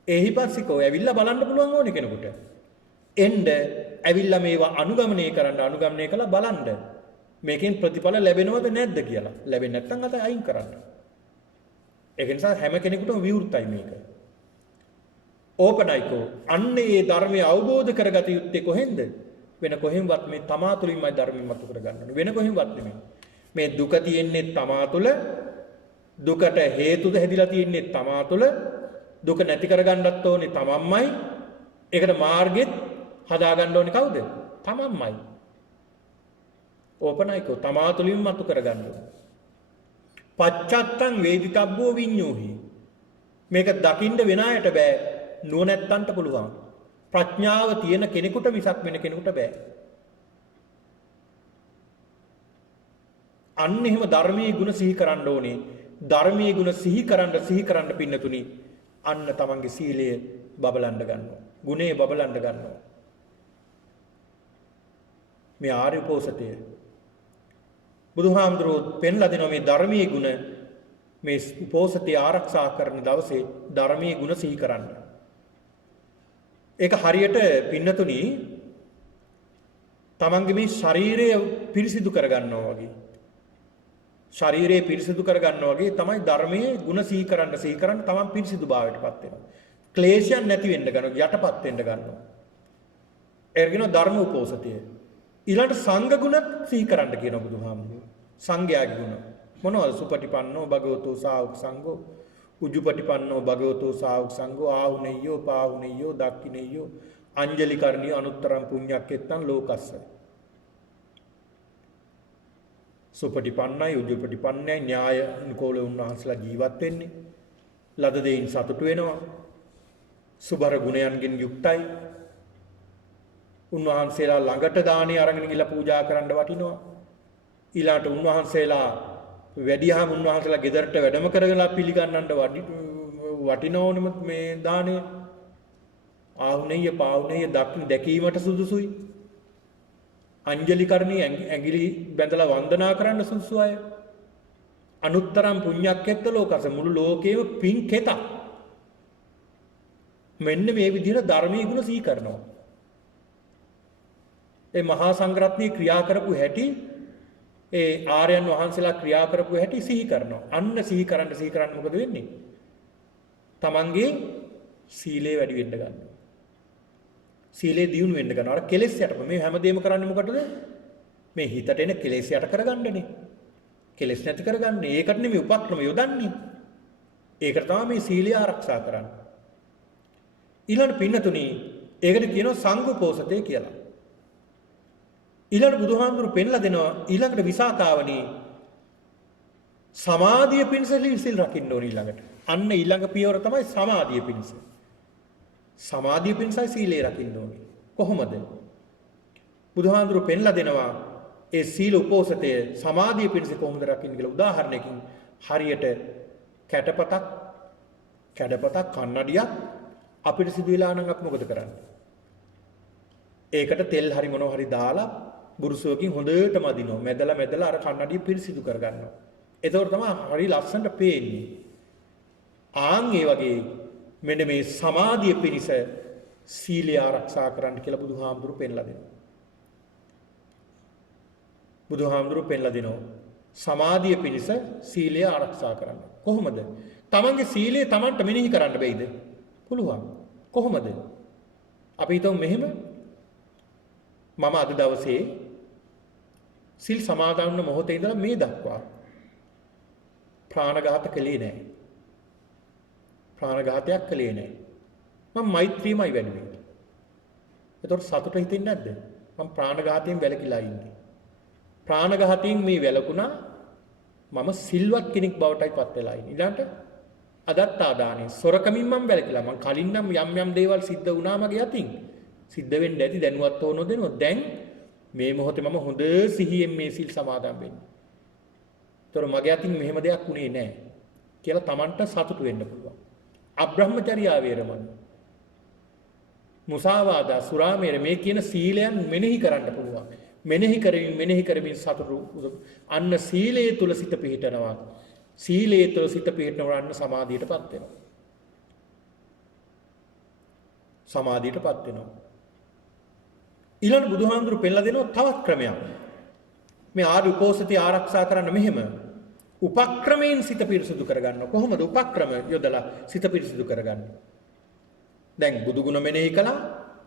එහිපස්සිකෝ ඇවිල්ලා බලන්න පුළුවන් ඕනේ කෙනෙකුට. එන්න ඇවිල්ලා මේවා අනුගමනය කළා බලන්න. මේකෙන් ප්‍රතිඵල ලැබෙනවද නැද්ද කියලා. ලැබෙන්නේ නැත්නම් අත අයින් කරන්න. ඒක නිසා හැම කෙනෙකුටම විවෘතයි මේක. ඕපනයිකෝ අන්නේ මේ ධර්මය අවබෝධ කරගත යුත්තේ කොහෙන්ද? වෙන කොහෙන්වත් මේ තමා තුළින්මයි ධර්මය මතු කර ගන්න ඕනේ. වෙන කොහෙන්වත් නෙමෙයි. මේ දුක තියෙන්නේ තමා තුළ. දුකට හේතුද හැදිලා තියෙන්නේ තමා තුළ. දුක නැති කරගන්නත් ඕනේ තමන්මයි. ඒකට මාර්ගෙත් හදාගන්න ඕනේ කවුද? තමන්මයි. ඕපනයිකෝ තමා තුළින් මතු කරගන්න ඕනේ. පච්චත්තං වේදිතබ්බෝ විඤ්ඤෝහි. මේක දකින්න වෙන අයට බෑ. නුවණැත්තන්ට පුළුවන්. ප්‍රඥාව තියෙන කෙනෙකුට මිසක් වෙන කෙනෙකුට බෑ. අන්න එහෙම ධර්මයේ ගුණ සිහි කරන්න ඕනේ. ධර්මයේ ගුණ සිහි කරන්න පින්නතුනි අන්න තමන්ගේ සීලය බබලන්න ගන්නවා. ගුණේ බබලන්න ගන්නවා. මේ ආර්ය උපෝසතය බුදුහාමුදුරුවෝ පෙන්ලා දෙනවා මේ ධර්මයේ ගුණ මේ උපෝසතය ආරක්ෂා කරන දවසේ ධර්මයේ ගුණ සිහි කරන්න. ඒක හරියට පින්නතුනි තමන්ගේ මේ ශරීරය පිරිසිදු කරගන්නවා වගේ. ශරීරය පිරිසිදු කරගන්නවා වගේ තමයි ධර්මයේ ಗುಣ සීකරන්න තමන් පිරිසිදු භාවයටපත් වෙනවා. ක්ලේශයන් නැති වෙන්න ගන්නවා, යටපත් වෙන්න ගන්නවා. එර්ගින ධර්ම උපෝසතිය. ඊළඟ සංඝ ගුණ සීකරන්න කියනවා බුදුහාමුදුරුවෝ. සංඝයාගේ ගුණ. මොනවද? සුපටිපන්නෝ භගවතෝ ශාවක සංඝෝ, උජුපටිපන්නෝ භගවතෝ ශාවක සංඝෝ, ආහුනෙය්‍යෝ පාහුනෙය්‍යෝ දක්ඛිනෙය්‍යෝ අංජලි කරණීය අනුත්තරම් පුඤ්ඤක්කෙත්තං ලෝකස්ස. සුපටිපන්නයි උජුපටිපන්නයි න්‍යාය නිකෝල උන්වහන්සේලා ජීවත් වෙන්නේ. ලද දෙයින් සතුටු වෙනවා. සුබර ගුණයන්ගෙන් යුක්තයි. උන්වහන්සේලා ළඟට දානේ අරගෙන ගිහලා පූජා කරන්න වටිනවා. ඊළාට උන්වහන්සේලා වැඩිහම උන්වහන්සේලා ගෙදරට වැඩම කරගලා පිළිගන්නන්න වටිනෝනෙම මේ දානේ. ආහුනෙය පාහුනෙය දැකීමට සුදුසුයි. අංජලි කරණී ඇඟිලි බැඳලා වන්දනා කරන්න සුදුසු අය. අනුත්තරම් පුඤ්ඤක්කෙත්ත ලෝකස මුළු ලෝකේම පින් කෙත. මෙන්න මේ විදිහට ධර්මයේ ගුණ සිහි කරනවා. ඒ මහා සංඝරත්නයේ ක්‍රියා කරපු හැටි, ඒ ආර්යයන් වහන්සේලා ක්‍රියා කරපු හැටි සිහි කරනවා. අන්න සිහි කරන්න මොකද වෙන්නේ? තමන්ගේ සීලය වැඩි වෙන්න ගන්නවා. සීලේ දියුණු වෙන්න ගන්නවා. අර කෙලෙස් යටප මේ හැමදේම කරන්නේ මොකටද? මේ හිතට එන කෙලෙස් යට කරගන්නනේ. කෙලෙස් නැති කරගන්න. ඒකට නෙමෙයි උපක්‍රම යොදන්නේ. ඒකට තමයි මේ සීලය ආරක්ෂා කරන්නේ. ඊළඟ පින්නතුණි, ඒකට කියනවා සංඝපෝසතේ කියලා. ඊළඟ බුදුහාමුදුරු පෙන්ලා දෙනවා ඊළඟට විසාකාවනි සමාධිය පිණිස සිල් රකින්න ඕනේ ඊළඟට. අන්න ඊළඟ පියවර තමයි සමාධිය පිණිස. සමාධිය පිණිසයි සීලය රකින්න ඕනේ. කොහොමද? බුදුහාමුදුරු පෙන්ලා දෙනවා ඒ සීල උපෝසතය සමාධිය පිණිස කොහොමද රකින්න කියලා උදාහරණයකින්. හරියට කැඩපතක් කන්නඩියක් අපිට සිදු වෙලා නම් අපි මොකද කරන්නේ? ඒකට තෙල් හරි මොනවා හරි දාලා බුරුසුවකින් හොඳටම අදිනවා. මැදලා අර කන්නඩිය පිරිසිදු කරගන්නවා. එතකොට තමයි හරි ලස්සනට පේන්නේ. ආන් ඒ වගේ මෙන්න මේ සමාධිය පිණිස සීලය ආරක්ෂා කරන්න කියලා බුදුහාමුදුරු පෙන්ලා දෙනවා. බුදුහාමුදුරු පෙන්ලා දෙනවා සමාධිය පිණිස සීලය ආරක්ෂා කරන්න. කොහොමද? තමන්ගේ සීලය තමන්ට මෙනෙහි කරන්න බැයිද? පුළුවන්. කොහොමද? අපි හිතමු මෙහෙම. මම අද දවසේ සිල් සමාදන් වුණ මොහොතේ ඉඳලා මේ දක්වා ප්‍රාණඝාත කළේ නැහැ. ප්‍රාණඝාතයක් කළේ නැහැ. මම මෛත්‍රියමයි වැඩුවේ. එතකොට සතුට හිතෙන්නේ නැද්ද? මම ප්‍රාණඝාතයෙන් වැළකීලා ඉන්නේ. ප්‍රාණඝාතයෙන් මේ වැළකුණා මම සිල්වත් කෙනෙක් බවටයි පත් වෙලා ඉන්නේ. ඊළඟට අදත්තා දානේ සොරකමින් මම වැළකීලා. මම කලින් නම් යම් දේවල් සිද්ධ වුණා මගේ අතින්. සිද්ධ වෙන්න ඇති දැනුවත් හෝ නොදැනුවත්. දැන් මේ මොහොතේ මම හොඳ සිහියෙන් මේ සිල් සමාදන් වෙන්නේ. ඒතර මගේ අතින් මෙහෙම දෙයක් වුණේ නැහැ කියලා Tamanට සතුටු වෙන්න පුළුවන්. අබ්‍රහ්මචර්යා වේරමණී, මුසාවාදා, සුරාමේර මේ කියන සීලයන් මෙනෙහි කරන්න පුළුවන්. මෙනෙහි කරමින් සතුටු අන්න සීලයේ තුල සිත පිහිටනවා. සීලයේ තුල සිත පිහිටනවා අන්න සමාධියටපත් වෙනවා. සමාධියටපත් වෙනවා. ඊළඟ බුදුහාමුදුරු පෙන්ලා දෙනවා තවත් ක්‍රමයක්. මේ ආදි උපෝසතිය ආරක්ෂා කරන්න මෙහෙම උපක්‍රමයෙන් සිත පිරිසුදු කරගන්න. කොහොමද උපක්‍රම යොදලා සිත පිරිසුදු කරගන්නේ? දැන් බුදු ගුණ මෙනෙහි කළා,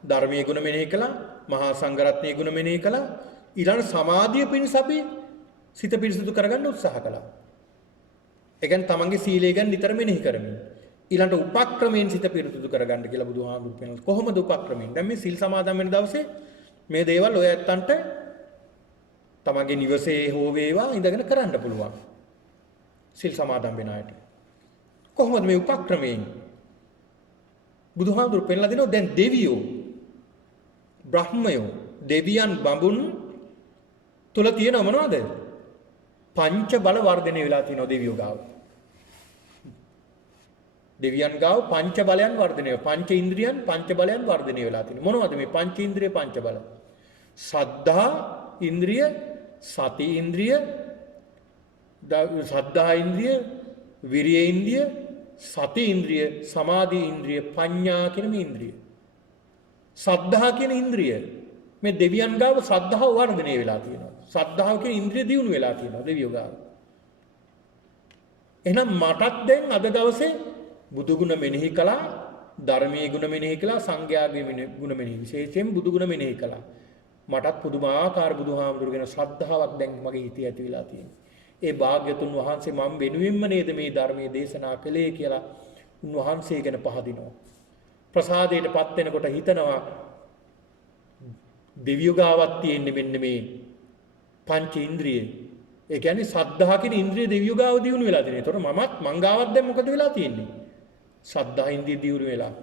ධර්මයේ ගුණ මෙනෙහි කළා, මහා සංඝරත්නයේ ගුණ මෙනෙහි කළා. ඊළඟ සමාධිය පිණිස අපි සිත පිරිසුදු කරගන්න උත්සාහ කළා. ඒ කියන්නේ තමන්ගේ සීලය ගැන නිතර මෙනෙහි කරමින්. ඊළඟ උපක්‍රමයෙන් සිත පිරිසුදු කරගන්න කියලා බුදුහාමුදුරු කියනවා. කොහොමද උපක්‍රමයෙන්? දැන් මේ සිල් සමාදන් වෙන දවසේ මේ දේවල් ඔය ඇත්තන්ට තමන්ගේ නිවසේ හෝ වේවා ඉඳගෙන කරන්න පුළුවන්. සිල් සමාදන් වෙන අයට. කොහොමද මේ උපක්‍රමයෙන්? බුදුහාමුදුරු පෙන්ලා දෙනවා දැන් දෙවියෝ, බ්‍රහ්මයෝ, දෙවියන් බඹුන් තුල තියෙන මොනවද? පංච බල වර්ධනය වෙලා තියෙනවා දෙවියෝ ගාව. දෙවියන් ගාව පංච බලයන් වර්ධනය, පංච ඉන්ද්‍රියන් පංච බලයන් වර්ධනය වෙලා තියෙනවා. මොනවද මේ පංච ඉන්ද්‍රිය පංච බල? සද්ධා ඉන්ද්‍රිය, සති ඉන්ද්‍රිය, සද්ධා ඉන්ද්‍රිය, විරිය ඉන්ද්‍රිය, සති ඉන්ද්‍රිය, සමාධි ඉන්ද්‍රිය, ප්‍රඥා කියන මේ ඉන්ද්‍රිය. සද්ධා කියන ඉන්ද්‍රිය මේ දෙවියන් ගාව ශ්‍රද්ධාව වර්ධනය වෙලා තියෙනවා. ශ්‍රද්ධාව කියන ඉන්ද්‍රිය දියුණු වෙලා තියෙනවා දෙවියෝ ගාව. එහෙනම් මටත් දැන් අද දවසේ බුදු ගුණ මෙනෙහි කළා, ධර්මයේ ගුණ මෙනෙහි කළා, සංඝයාගේ ගුණ මෙනෙහි, විශේෂයෙන් බුදු ගුණ මෙනෙහි කළා. මටත් පුදුමාකාර බුදුහාමුදුරුගෙන ශ්‍රද්ධාවක් දැන් මගේ හිතේ ඇති වෙලා තියෙනවා. ඒ භාග්‍යතුන් වහන්සේ මම වෙනුවෙන්ම නේද මේ ධර්මයේ දේශනා කළේ කියලා උන්වහන්සේ ගැන පහදිනවා. ප්‍රසාදයටපත් වෙනකොට හිතනවා දෙවියෝ ගාවක් තියෙන්නේ මෙන්න මේ පංච ඉන්ද්‍රිය. ඒ කියන්නේ සද්ධා කියන ඉන්ද්‍රිය දෙවියෝ ගාව දියුණු වෙලා තියෙනවා. ඒතකොට මමත් මං ගාවත් දැන් මොකද වෙලා තියෙන්නේ? සද්ධා ඉන්ද්‍රිය දියුණු වෙලා.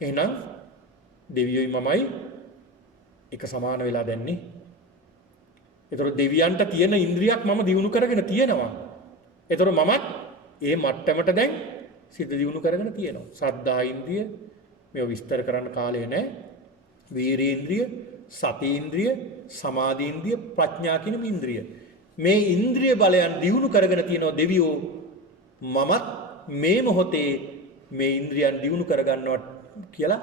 එහෙනම් දෙවියෝයි මමයි එක සමාන වෙලා දැන්නේ. ඒතකොට දෙවියන්ට තියෙන ඉන්ද්‍රියක් මම දියුණු කරගෙන තියෙනවා. ඒතකොට මමත් ඒ මට්ටමට දැන් සිත දියුණු කරගෙන තියෙනවා. සද්ධා ඉන්ද්‍රිය මේව විස්තර කරන්න කාලය නැහැ. වීරේන්ද්‍රිය, සතීන්ද්‍රිය, සමාධීන්ද්‍රිය, ප්‍රඥා කියන ඉන්ද්‍රිය. මේ ඉන්ද්‍රිය බලයන් දියුණු කරගෙන තියෙනවා දෙවියෝ. මමත් මේ මොහොතේ මේ ඉන්ද්‍රියන් දියුණු කරගන්නවා කියලා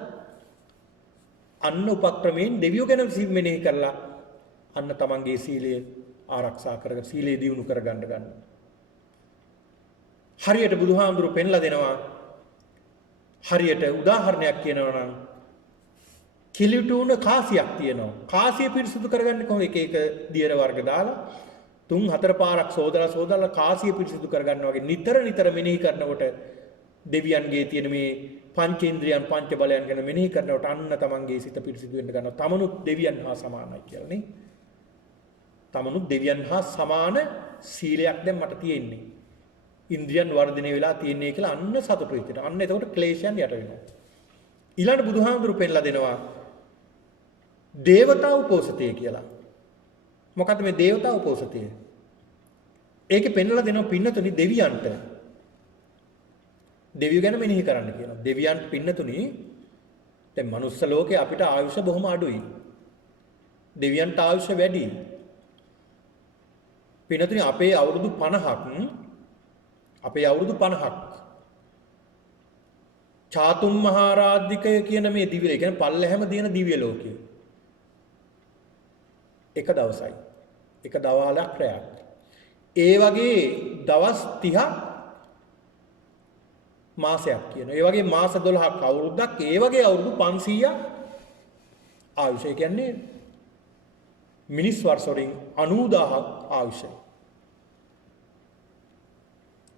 අන්න උපක්‍රමයෙන් දෙවියෝ ගැන මෙනෙහි කරලා අන්න තමන්ගේ සීලය ආරක්ෂා කරගෙන සීලය දියුණු කරගන්න ගන්න. හරියට බුදුහාමුදුරු පෙන්ලා දෙනවා. හරියට උදාහරණයක් කියනවා නම් කිලිටුන කාසියක් තියෙනවා. කාසිය පිරිසිදු කරගන්නේ කොහොමද? එක එක දියර වර්ග දාලා 3-4 පාරක් සෝදලා කාසිය පිරිසිදු කරගන්න වගේ නිතර මෙනෙහි කරනකොට දෙවියන්ගේ තියෙන මේ පංචේන්ද්‍රයන් පංච බලයන් ගැන මෙනෙහි කරනකොට අන්න තමන්ගේ සිත පිරිසිදු වෙන්න ගන්නවා. තමනුත් දෙවියන් හා සමානයි කියලා නේ. තමනුත් දෙවියන් හා සමාන සීලයක් දැන් මට තියෙන්නේ. ඉන්ද්‍රියන් වර්ධනය වෙලා තියෙන්නේ කියලා අන්න සතුටු වෙනවා. අන්න එතකොට ක්ලේශයන් යට වෙනවා. ඊළඟ බුදුහාමුදුරු පෙන්ලා දෙනවා දේවතා උපෝසතය කියලා. මොකද්ද මේ දේවතා උපෝසතය? ඒකේ පෙන්ලා දෙනවා පින්නතුනි දෙවියන්ට. දෙවියෝ ගැන මෙනෙහි කරන්න කියනවා. දෙවියන්ට පින්නතුනි දැන් මනුස්ස ලෝකේ අපිට ආයුෂ බොහොම අඩුයි. දෙවියන්ට ආයුෂ වැඩි. පින්නතුනි අපේ අවුරුදු 50ක් චාතුම් මහරාජිකය කියන මේ දිව්‍ය ඒ කියන්නේ පල්ලෙහැම දින දිව්‍ය ලෝකය. එක දවසයි. එක දවාලක් රැයක්. ඒ වගේ දවස් 30ක් මාසයක් කියනවා. ඒ වගේ මාස 12ක් අවුරුද්දක්, ඒ වගේ අවුරුදු 500ක් ආයුෂය කියන්නේ මිනිස් වර්ෂ වලින් 90000ක් ආයුෂය.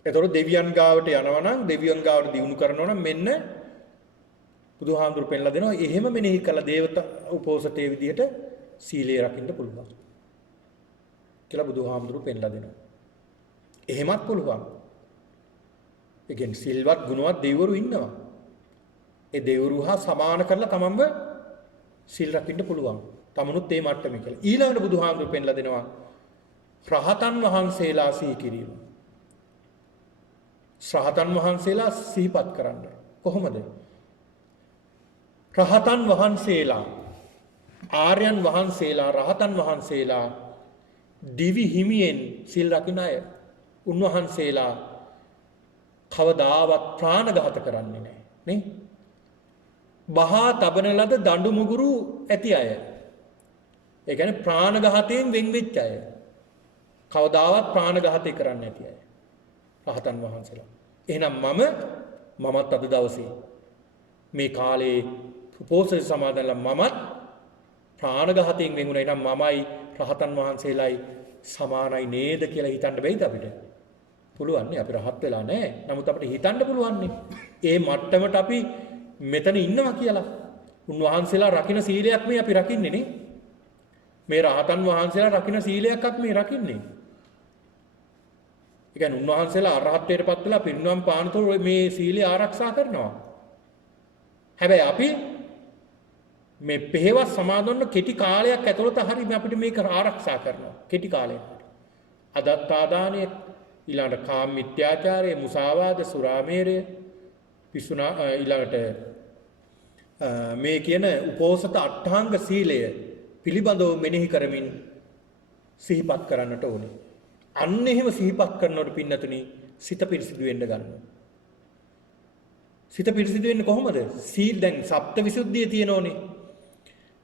එතකොට දෙවියන් ගාවට යනවා නම් දෙවියන් ගාවට දියුණු කරනවා නම් මෙන්න බුදුහාමුදුරු පෙන්ලා දෙනවා එහෙම මෙනෙහි කළ දේවතා උපෝසතයේ විදිහට සීලය රකින්න පුළුවන් කියලා බුදුහාමුදුරු පෙන්ලා දෙනවා. එහෙමත් පුළුවන්. ඒ කියන්නේ සිල්වත් ගුණවත් දෙවිවරු ඉන්නවා. ඒ දෙවිවරු හා සමාන කරලා තමන්ව සිල් රකින්න පුළුවන්. තමනුත් මේ මට්ටමේ කියලා. ඊළඟට බුදුහාමුදුරු පෙන්ලා දෙනවා රහතන් වහන්සේලා සිහි කිරීම. රහතන් වහන්සේලා සිහිපත් කරන්න. කොහොමද? රහතන් වහන්සේලා, ආර්යයන් වහන්සේලා, රහතන් වහන්සේලා දිවි හිමියෙන් සිල් රකින්න අය. උන්වහන්සේලා කවදාවත් ප්‍රාණඝාත කරන්නේ නැහැ නේ. බහා තබන ලද දඬු මුගුරු ඇති අය. ඒ කියන්නේ ප්‍රාණඝාතයෙන් වෙන් වෙච්ච අය. කවදාවත් ප්‍රාණඝාතය කරන්නේ නැති අය. රහතන් වහන්සේලා. එහෙනම් මමත් අද දවසේ මේ කාලේ උපෝසථ සමාදන්ලා මමත් ප්‍රාණඝාතයෙන් වෙන් වුණා. එහෙනම් මමයි රහතන් වහන්සේලායි සමානයි නේද කියලා හිතන්න බැයිද අපිට? පුළුවන් නේ. අපි රහත් වෙලා නැහැ. නමුත් අපිට හිතන්න පුළුවන් නේ. ඒ මට්ටමට අපි මෙතන ඉන්නවා කියලා. උන්වහන්සේලා රකින්න සීලයක් මේ අපි රකින්නේ නේ. මේ රහතන් වහන්සේලා රකින්න සීලයක් අපි මේ රකින්නේ. ඒ කියන්නේ උන්වහන්සේලා අරහත්ත්වයටපත් වෙලා පිරිනුවම් පානතොර මේ සීලය ආරක්ෂා කරනවා. හැබැයි අපි මේ පෙහෙවස් සමාදන්න කෙටි කාලයක් ඇතුළත හරි අපිට මේක ආරක්ෂා කරනවා. කෙටි කාලයකට. අදත්තාදානය, ඊළඟට කාම මිත්‍යාචාරය, මුසාවාද, සුරාමේරය, පිසුනා ඊළඟට මේ කියන උපෝසත අට්ඨාංග සීලය පිළිබඳව මෙනෙහි කරමින් සිහිපත් කරන්නට ඕනේ. අන්න එහෙම සිහිපත් කරනකොට පින්නතුනි සිත පිරිසිදු වෙන්න ගන්නවා. සිත පිරිසිදු වෙන්නේ කොහොමද? සීල් දැන් සප්ත විසුද්ධිය තියෙනෝනේ.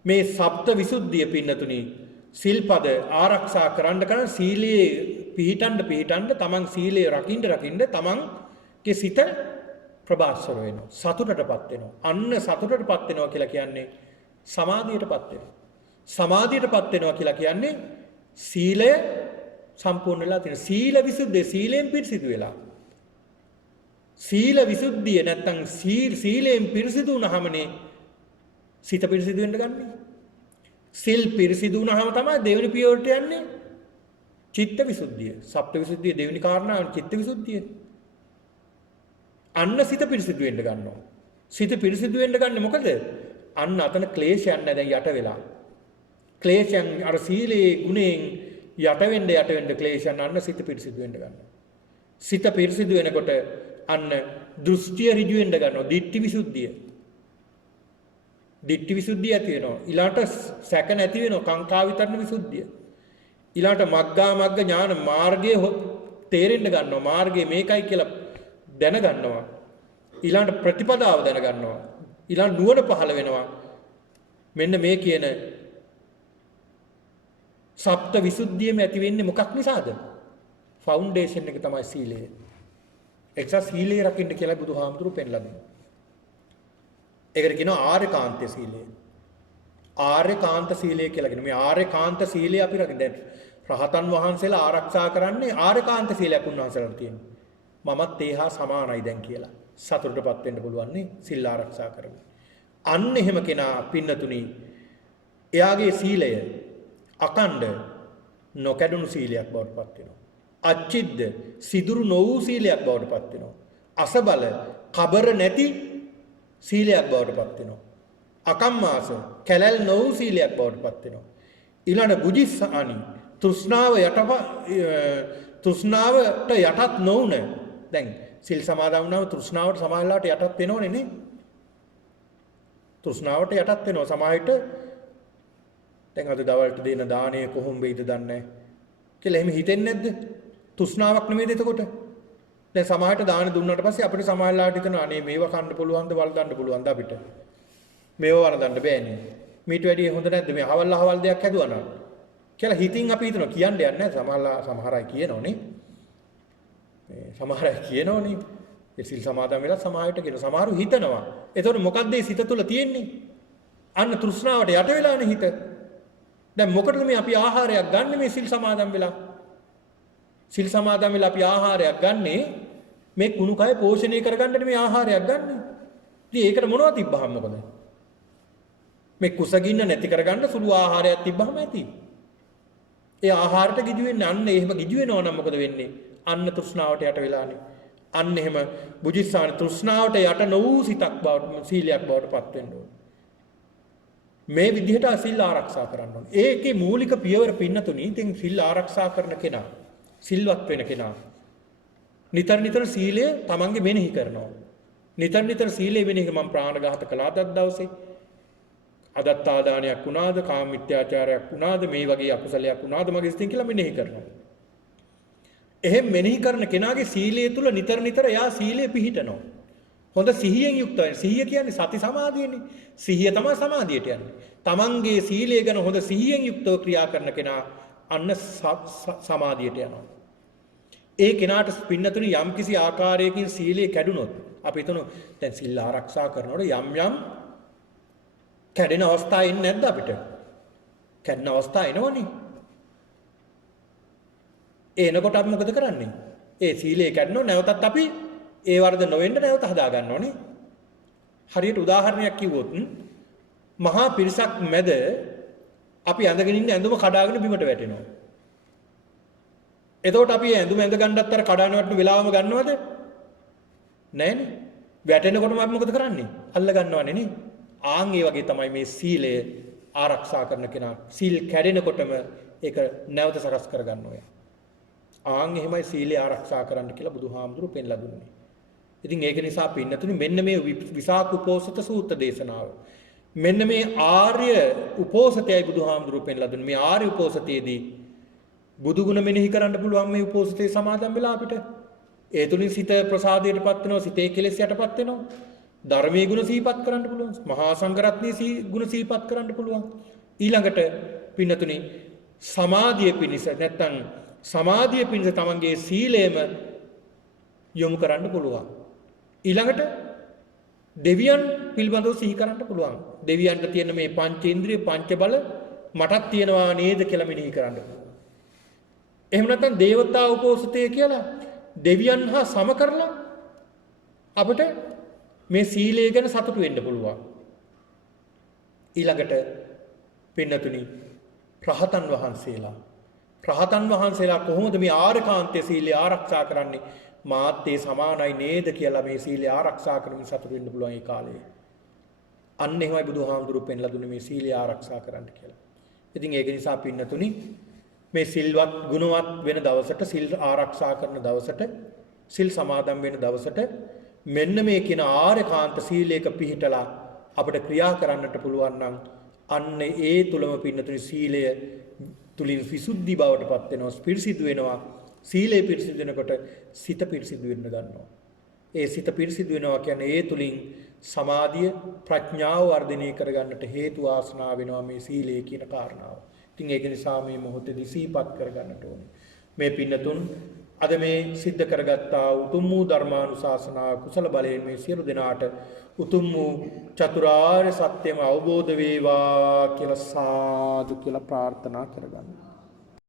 මේ සප්ත විසුද්ධිය පින්නතුනි සිල්පද ආරක්ෂා කරන්න සීලයේ පිහිටන්න තමන් සීලයේ රකින්න තමන්ගේ සිත ප්‍රබාස්වර වෙනවා. සතුටටපත් වෙනවා. අන්න සතුටටපත් වෙනවා කියලා කියන්නේ සමාධියටපත් වෙනවා. සමාධියටපත් වෙනවා කියලා කියන්නේ සීලය සම්පූර්ණ වෙලා තියෙන. සීල විසුද්ධිය සීලයෙන් පිරිසිදු වෙලා. සීල විසුද්ධිය නැත්තම් සීලයෙන් පිරිසිදු වුණාමනේ සිත පිරිසිදු වෙන්න ගන්නෙ. සිල් පිරිසිදු වුණාම තමයි දෙවෙනි පියවරට යන්නේ චිත්ත විසුද්ධිය. සප්ත විසුද්ධිය දෙවෙනි කාරණාව චිත්ත විසුද්ධිය. අන්න සිත පිරිසිදු වෙන්න ගන්නවා. සිත පිරිසිදු වෙන්න ගන්නේ මොකද? අන්න අතන ක්ලේශයන් දැන් යට වෙලා. ක්ලේශයන් අර සීලේ ගුණයෙන් යට වෙන්න ක්ලේශයන් අන්න සිත පිරිසිදු වෙන්න ගන්නවා. සිත පිරිසිදු වෙනකොට අන්න දෘෂ්ටිය ඍජු වෙන්න ගන්නවා. දිට්ඨි විසුද්ධිය. දිට්ඨි විසුද්ධිය ඇති වෙනවා. ඊළාට සැක නැති වෙනවා. කාංකා විතරණ විසුද්ධිය. ඊළාට මග්ගා මග්ග ඥාන මාර්ගයේ තේරෙන්න ගන්නවා. මාර්ගය මේකයි කියලා දැන ගන්නවා. ඊළාට ප්‍රතිපදාව දැන ගන්නවා. ඊළාට නුවණ පහළ වෙනවා. මෙන්න මේ කියන සප්ත විසුද්ධියම ඇති වෙන්නේ මොකක් නිසාද? ෆවුන්ඩේෂන් එක තමයි සීලය. එක්සා සීලය රකින්න කියලා බුදුහාමුදුරුවෝ පෙන්ලා දෙනවා. ඒකට කියනවා ආර්යකාන්ත සීලය. ආර්යකාන්ත සීලය කියලා කියනවා. මේ ආර්යකාන්ත සීලය අපි රකින්න. දැන් රහතන් වහන්සේලා ආරක්ෂා කරන්නේ ආර්යකාන්ත සීලයක් උන්වහන්සේලාට තියෙනවා. මමත් ඒ හා සමානයි දැන් කියලා. සතුටටපත් වෙන්න පුළුවන් නේ සිල් ආරක්ෂා කරගෙන. අන්න එහෙම කෙනා පින්නතුණි එයාගේ සීලය අකණ්ඩ නොකැඩුණු සීලයක් බවට පත් වෙනවා. අච්චිද්ද සිදුරු නොවූ සීලයක් බවට පත් වෙනවා. අසබල කබර නැති සීලයක් බවට පත් වෙනවා. අකම්මාස කැලැල් නොවූ සීලයක් බවට පත් වෙනවා. ඊළඟ බුජිස්සානි තෘෂ්ණාවට යටත් නොවුන. දැන් සිල් සමාදන් වුණාම තෘෂ්ණාවට සමාහලට යටත් වෙනවනේ නේ. තෘෂ්ණාවට යටත් වෙනවා සමාහිත. දැන් අද දවල්ට දෙන දාණය කොහොම වෙයිද දන්නේ නැහැ කියලා එහෙම හිතෙන්නේ නැද්ද? තෘෂ්ණාවක් නෙමෙයිද එතකොට? දැන් සමාහයට දාන දුන්නාට පස්සේ අපිට සමාහලට හිතනවා අනේ මේව කන්න පුළුවන්ද වල් ගන්න පුළුවන්ද අපිට? මේව වරදන්න බෑනේ. මීට වැඩිය හොඳ නැද්ද මේ හවල් දෙයක් හැදුවා නම් කියලා හිතින් අපි හිතනවා. කියන්න යන්නේ නැහැ. සමහර අය කියනෝනේ. සමහර අය කියනෝනේ. ඒ සිල් සමාදන් වෙලා සමාහයට කියන සමහරු හිතනවා. එතකොට මොකද්ද මේ සිත තුළ තියෙන්නේ? අන්න තෘෂ්ණාවට යට වෙලානේ හිත. දැන් මොකටද මේ අපි ආහාරයක් ගන්න මේ සිල් සමාදන් වෙලා? සිල් සමාදන් වෙලා අපි ආහාරයක් ගන්නේ මේ කුණු කය පෝෂණය කරගන්නට මේ ආහාරයක් ගන්න. ඉතින් ඒකට මොනවද තිබ්බහම මොකද? මේ කුසගින්න නැති කරගන්න සුළු ආහාරයක් තිබ්බහම ඇති. ඒ ආහාරයට ගිජු වෙන්නේ අන්න එහෙම ගිජු වෙනවා නම් මොකද වෙන්නේ? අන්න තෘෂ්ණාවට යට වෙලානේ. අන්න එහෙම බුජිස්සාන තෘෂ්ණාවට යට නොවූ සිතක් බවට සීලයක් බවට පත් වෙන්න ඕනේ. මේ විදිහට සිල් ආරක්ෂා කරන්න ඕනේ. ඒකේ මූලික පියවර පින්නතුණි ඉතින් සිල් ආරක්ෂා කරන කෙනා සිල්වත් වෙන කෙනා නිතර සීලය තමන්ගේ මෙනෙහි කරනවා. නිතර සීලය මෙනෙහි මම ප්‍රාණඝාත කළාද දවසේ? අදත්තාදානයක් වුණාද? කාම මිත්‍යාචාරයක් වුණාද? මේ වගේ අකුසලයක් වුණාද මගේ සිතින් කියලා මෙනෙහි කරනවා. එහෙම මෙනෙහි කරන කෙනාගේ සීලය තුල නිතර එයා සීලය පිහිටනවා. හොඳ සිහියෙන් යුක්තයි. සිහිය කියන්නේ සති සමාධියනේ. සිහිය තමයි සමාධියට යන්නේ. තමන්ගේ සීලය ගැන හොඳ සිහියෙන් යුක්තව ක්‍රියා කරන කෙනා අන්න සමාධියට යනවා. ඒ කෙනාට පින්නතුනි යම් කිසි ආකාරයකින් සීලය කැඩුනොත් අපි හිතමු දැන් සිල් ආරක්ෂා කරනකොට යම් කැඩෙන අවස්ථා එන්නේ නැද්ද අපිට? කැඩෙන අවස්ථා එනවනේ. එනකොට අපි මොකද කරන්නේ? ඒ සීලය කැඩනොත් නැවතත් අපි ඒ වරද නොවෙන්න නැවත හදා ගන්න ඕනේ. හරියට උදාහරණයක් කිව්වොත් මහා පිරිසක් මැද අපි ඇඳගෙන ඉන්න ඇඳුම කඩාගෙන බිමට වැටෙනවා. එතකොට අපි ඇඳුම ඇඳ ගන්නත් අර කඩාන වටන වෙලාවම ගන්නවද? නැහැනේ. වැටෙනකොටම අපි මොකද කරන්නේ? අල්ල ගන්නවනේ නේ. ආන් ඒ වගේ තමයි මේ සීලය ආරක්ෂා කරන කෙනා සීල් කැඩෙනකොටම ඒක නැවත සකස් කර ගන්නවා. ආන් එහෙමයි සීලය ආරක්ෂා කරන්න කියලා බුදුහාමුදුරු පෙන්ලා දුන්නේ. ඉතින් ඒක නිසා පින්නතුනි මෙන්න මේ විසාක උපෝසත සූත්‍ර දේශනාව. මෙන්න මේ ආර්ය උපෝසතයයි බුදුහාමුදුරු පෙන්ලා දුන්නේ. මේ ආර්ය උපෝසතයේදී බුදු ගුණ මෙනෙහි කරන්න පුළුවන් මේ උපෝසතේ සමාදන් වෙලා අපිට. ඒ තුලින් සිත ප්‍රසාදයටපත් වෙනවා, සිතේ කෙලෙස් යටපත් වෙනවා. ධර්මයේ ගුණ සිහිපත් කරන්න පුළුවන්. මහා සංඝරත්නයේ ගුණ සිහිපත් කරන්න පුළුවන්. ඊළඟට පින්නතුනි සමාධිය පිණිස නැත්තම් සමාධිය පිණිස තමන්ගේ සීලයම යොමු කරන්න පුළුවන්. ඊළඟට දෙවියන් පිළිබඳව සිහි කරන්න පුළුවන්. දෙවියන්ට තියෙන මේ පංචේන්ද්‍රිය පංච බල මටත් තියෙනවා නේද කියලා මෙනෙහි කරන්න පුළුවන්. එහෙම නැත්නම් දේවතා උපෝසතය කියලා දෙවියන් හා සම කරලා අපිට මේ සීලය ගැන සතුටු වෙන්න පුළුවන්. ඊළඟට පින්නතුනි රහතන් වහන්සේලා කොහොමද මේ ආරකාන්තයේ සීලය ආරක්ෂා කරන්නේ? මාත් ඒ සමානයි නේද කියලා මේ සීලය ආරක්ෂා කරමින් සතුටු වෙන්න පුළුවන් ඒ කාලේ. අන්න එහෙමයි බුදුහාමුදුරුවෝ පෙන්ලා දුන්නේ මේ සීලය ආරක්ෂා කරන්න කියලා. ඉතින් ඒක නිසා පින්නතුනි මේ සිල්වත් ගුණවත් වෙන දවසට සිල් ආරක්ෂා කරන දවසට සිල් සමාදන් වෙන දවසට මෙන්න මේ කියන ආරකාන්ත සීලයක පිහිටලා අපිට ක්‍රියා කරන්නට පුළුවන් නම් අන්න ඒ තුලම පින්නතුනි සීලය තුලින් විසුද්ධි බවට පත් වෙනවා, පිරිසිදු වෙනවා. සීලය පිරිසිදු වෙනකොට සිත පිරිසිදු වෙන්න ගන්නවා. ඒ සිත පිරිසිදු වෙනවා කියන්නේ ඒ තුලින් සමාධිය ප්‍රඥාව වර්ධනය කරගන්නට හේතු ආසනා වෙනවා මේ සීලය කියන කාරණාව. ඉතින් ඒක නිසා මේ මොහොතේදී සිහිපත් කරගන්නට ඕනේ. මේ පින්නතුන් අද මේ සිද්ධ කරගත්තා උතුම් වූ ධර්මානුශාසනා කුසල බලයෙන් මේ සියලු දෙනාට උතුම් වූ චතුරාර්ය සත්‍යම අවබෝධ වේවා කියලා සාදු කියලා ප්‍රාර්ථනා කරගන්නවා.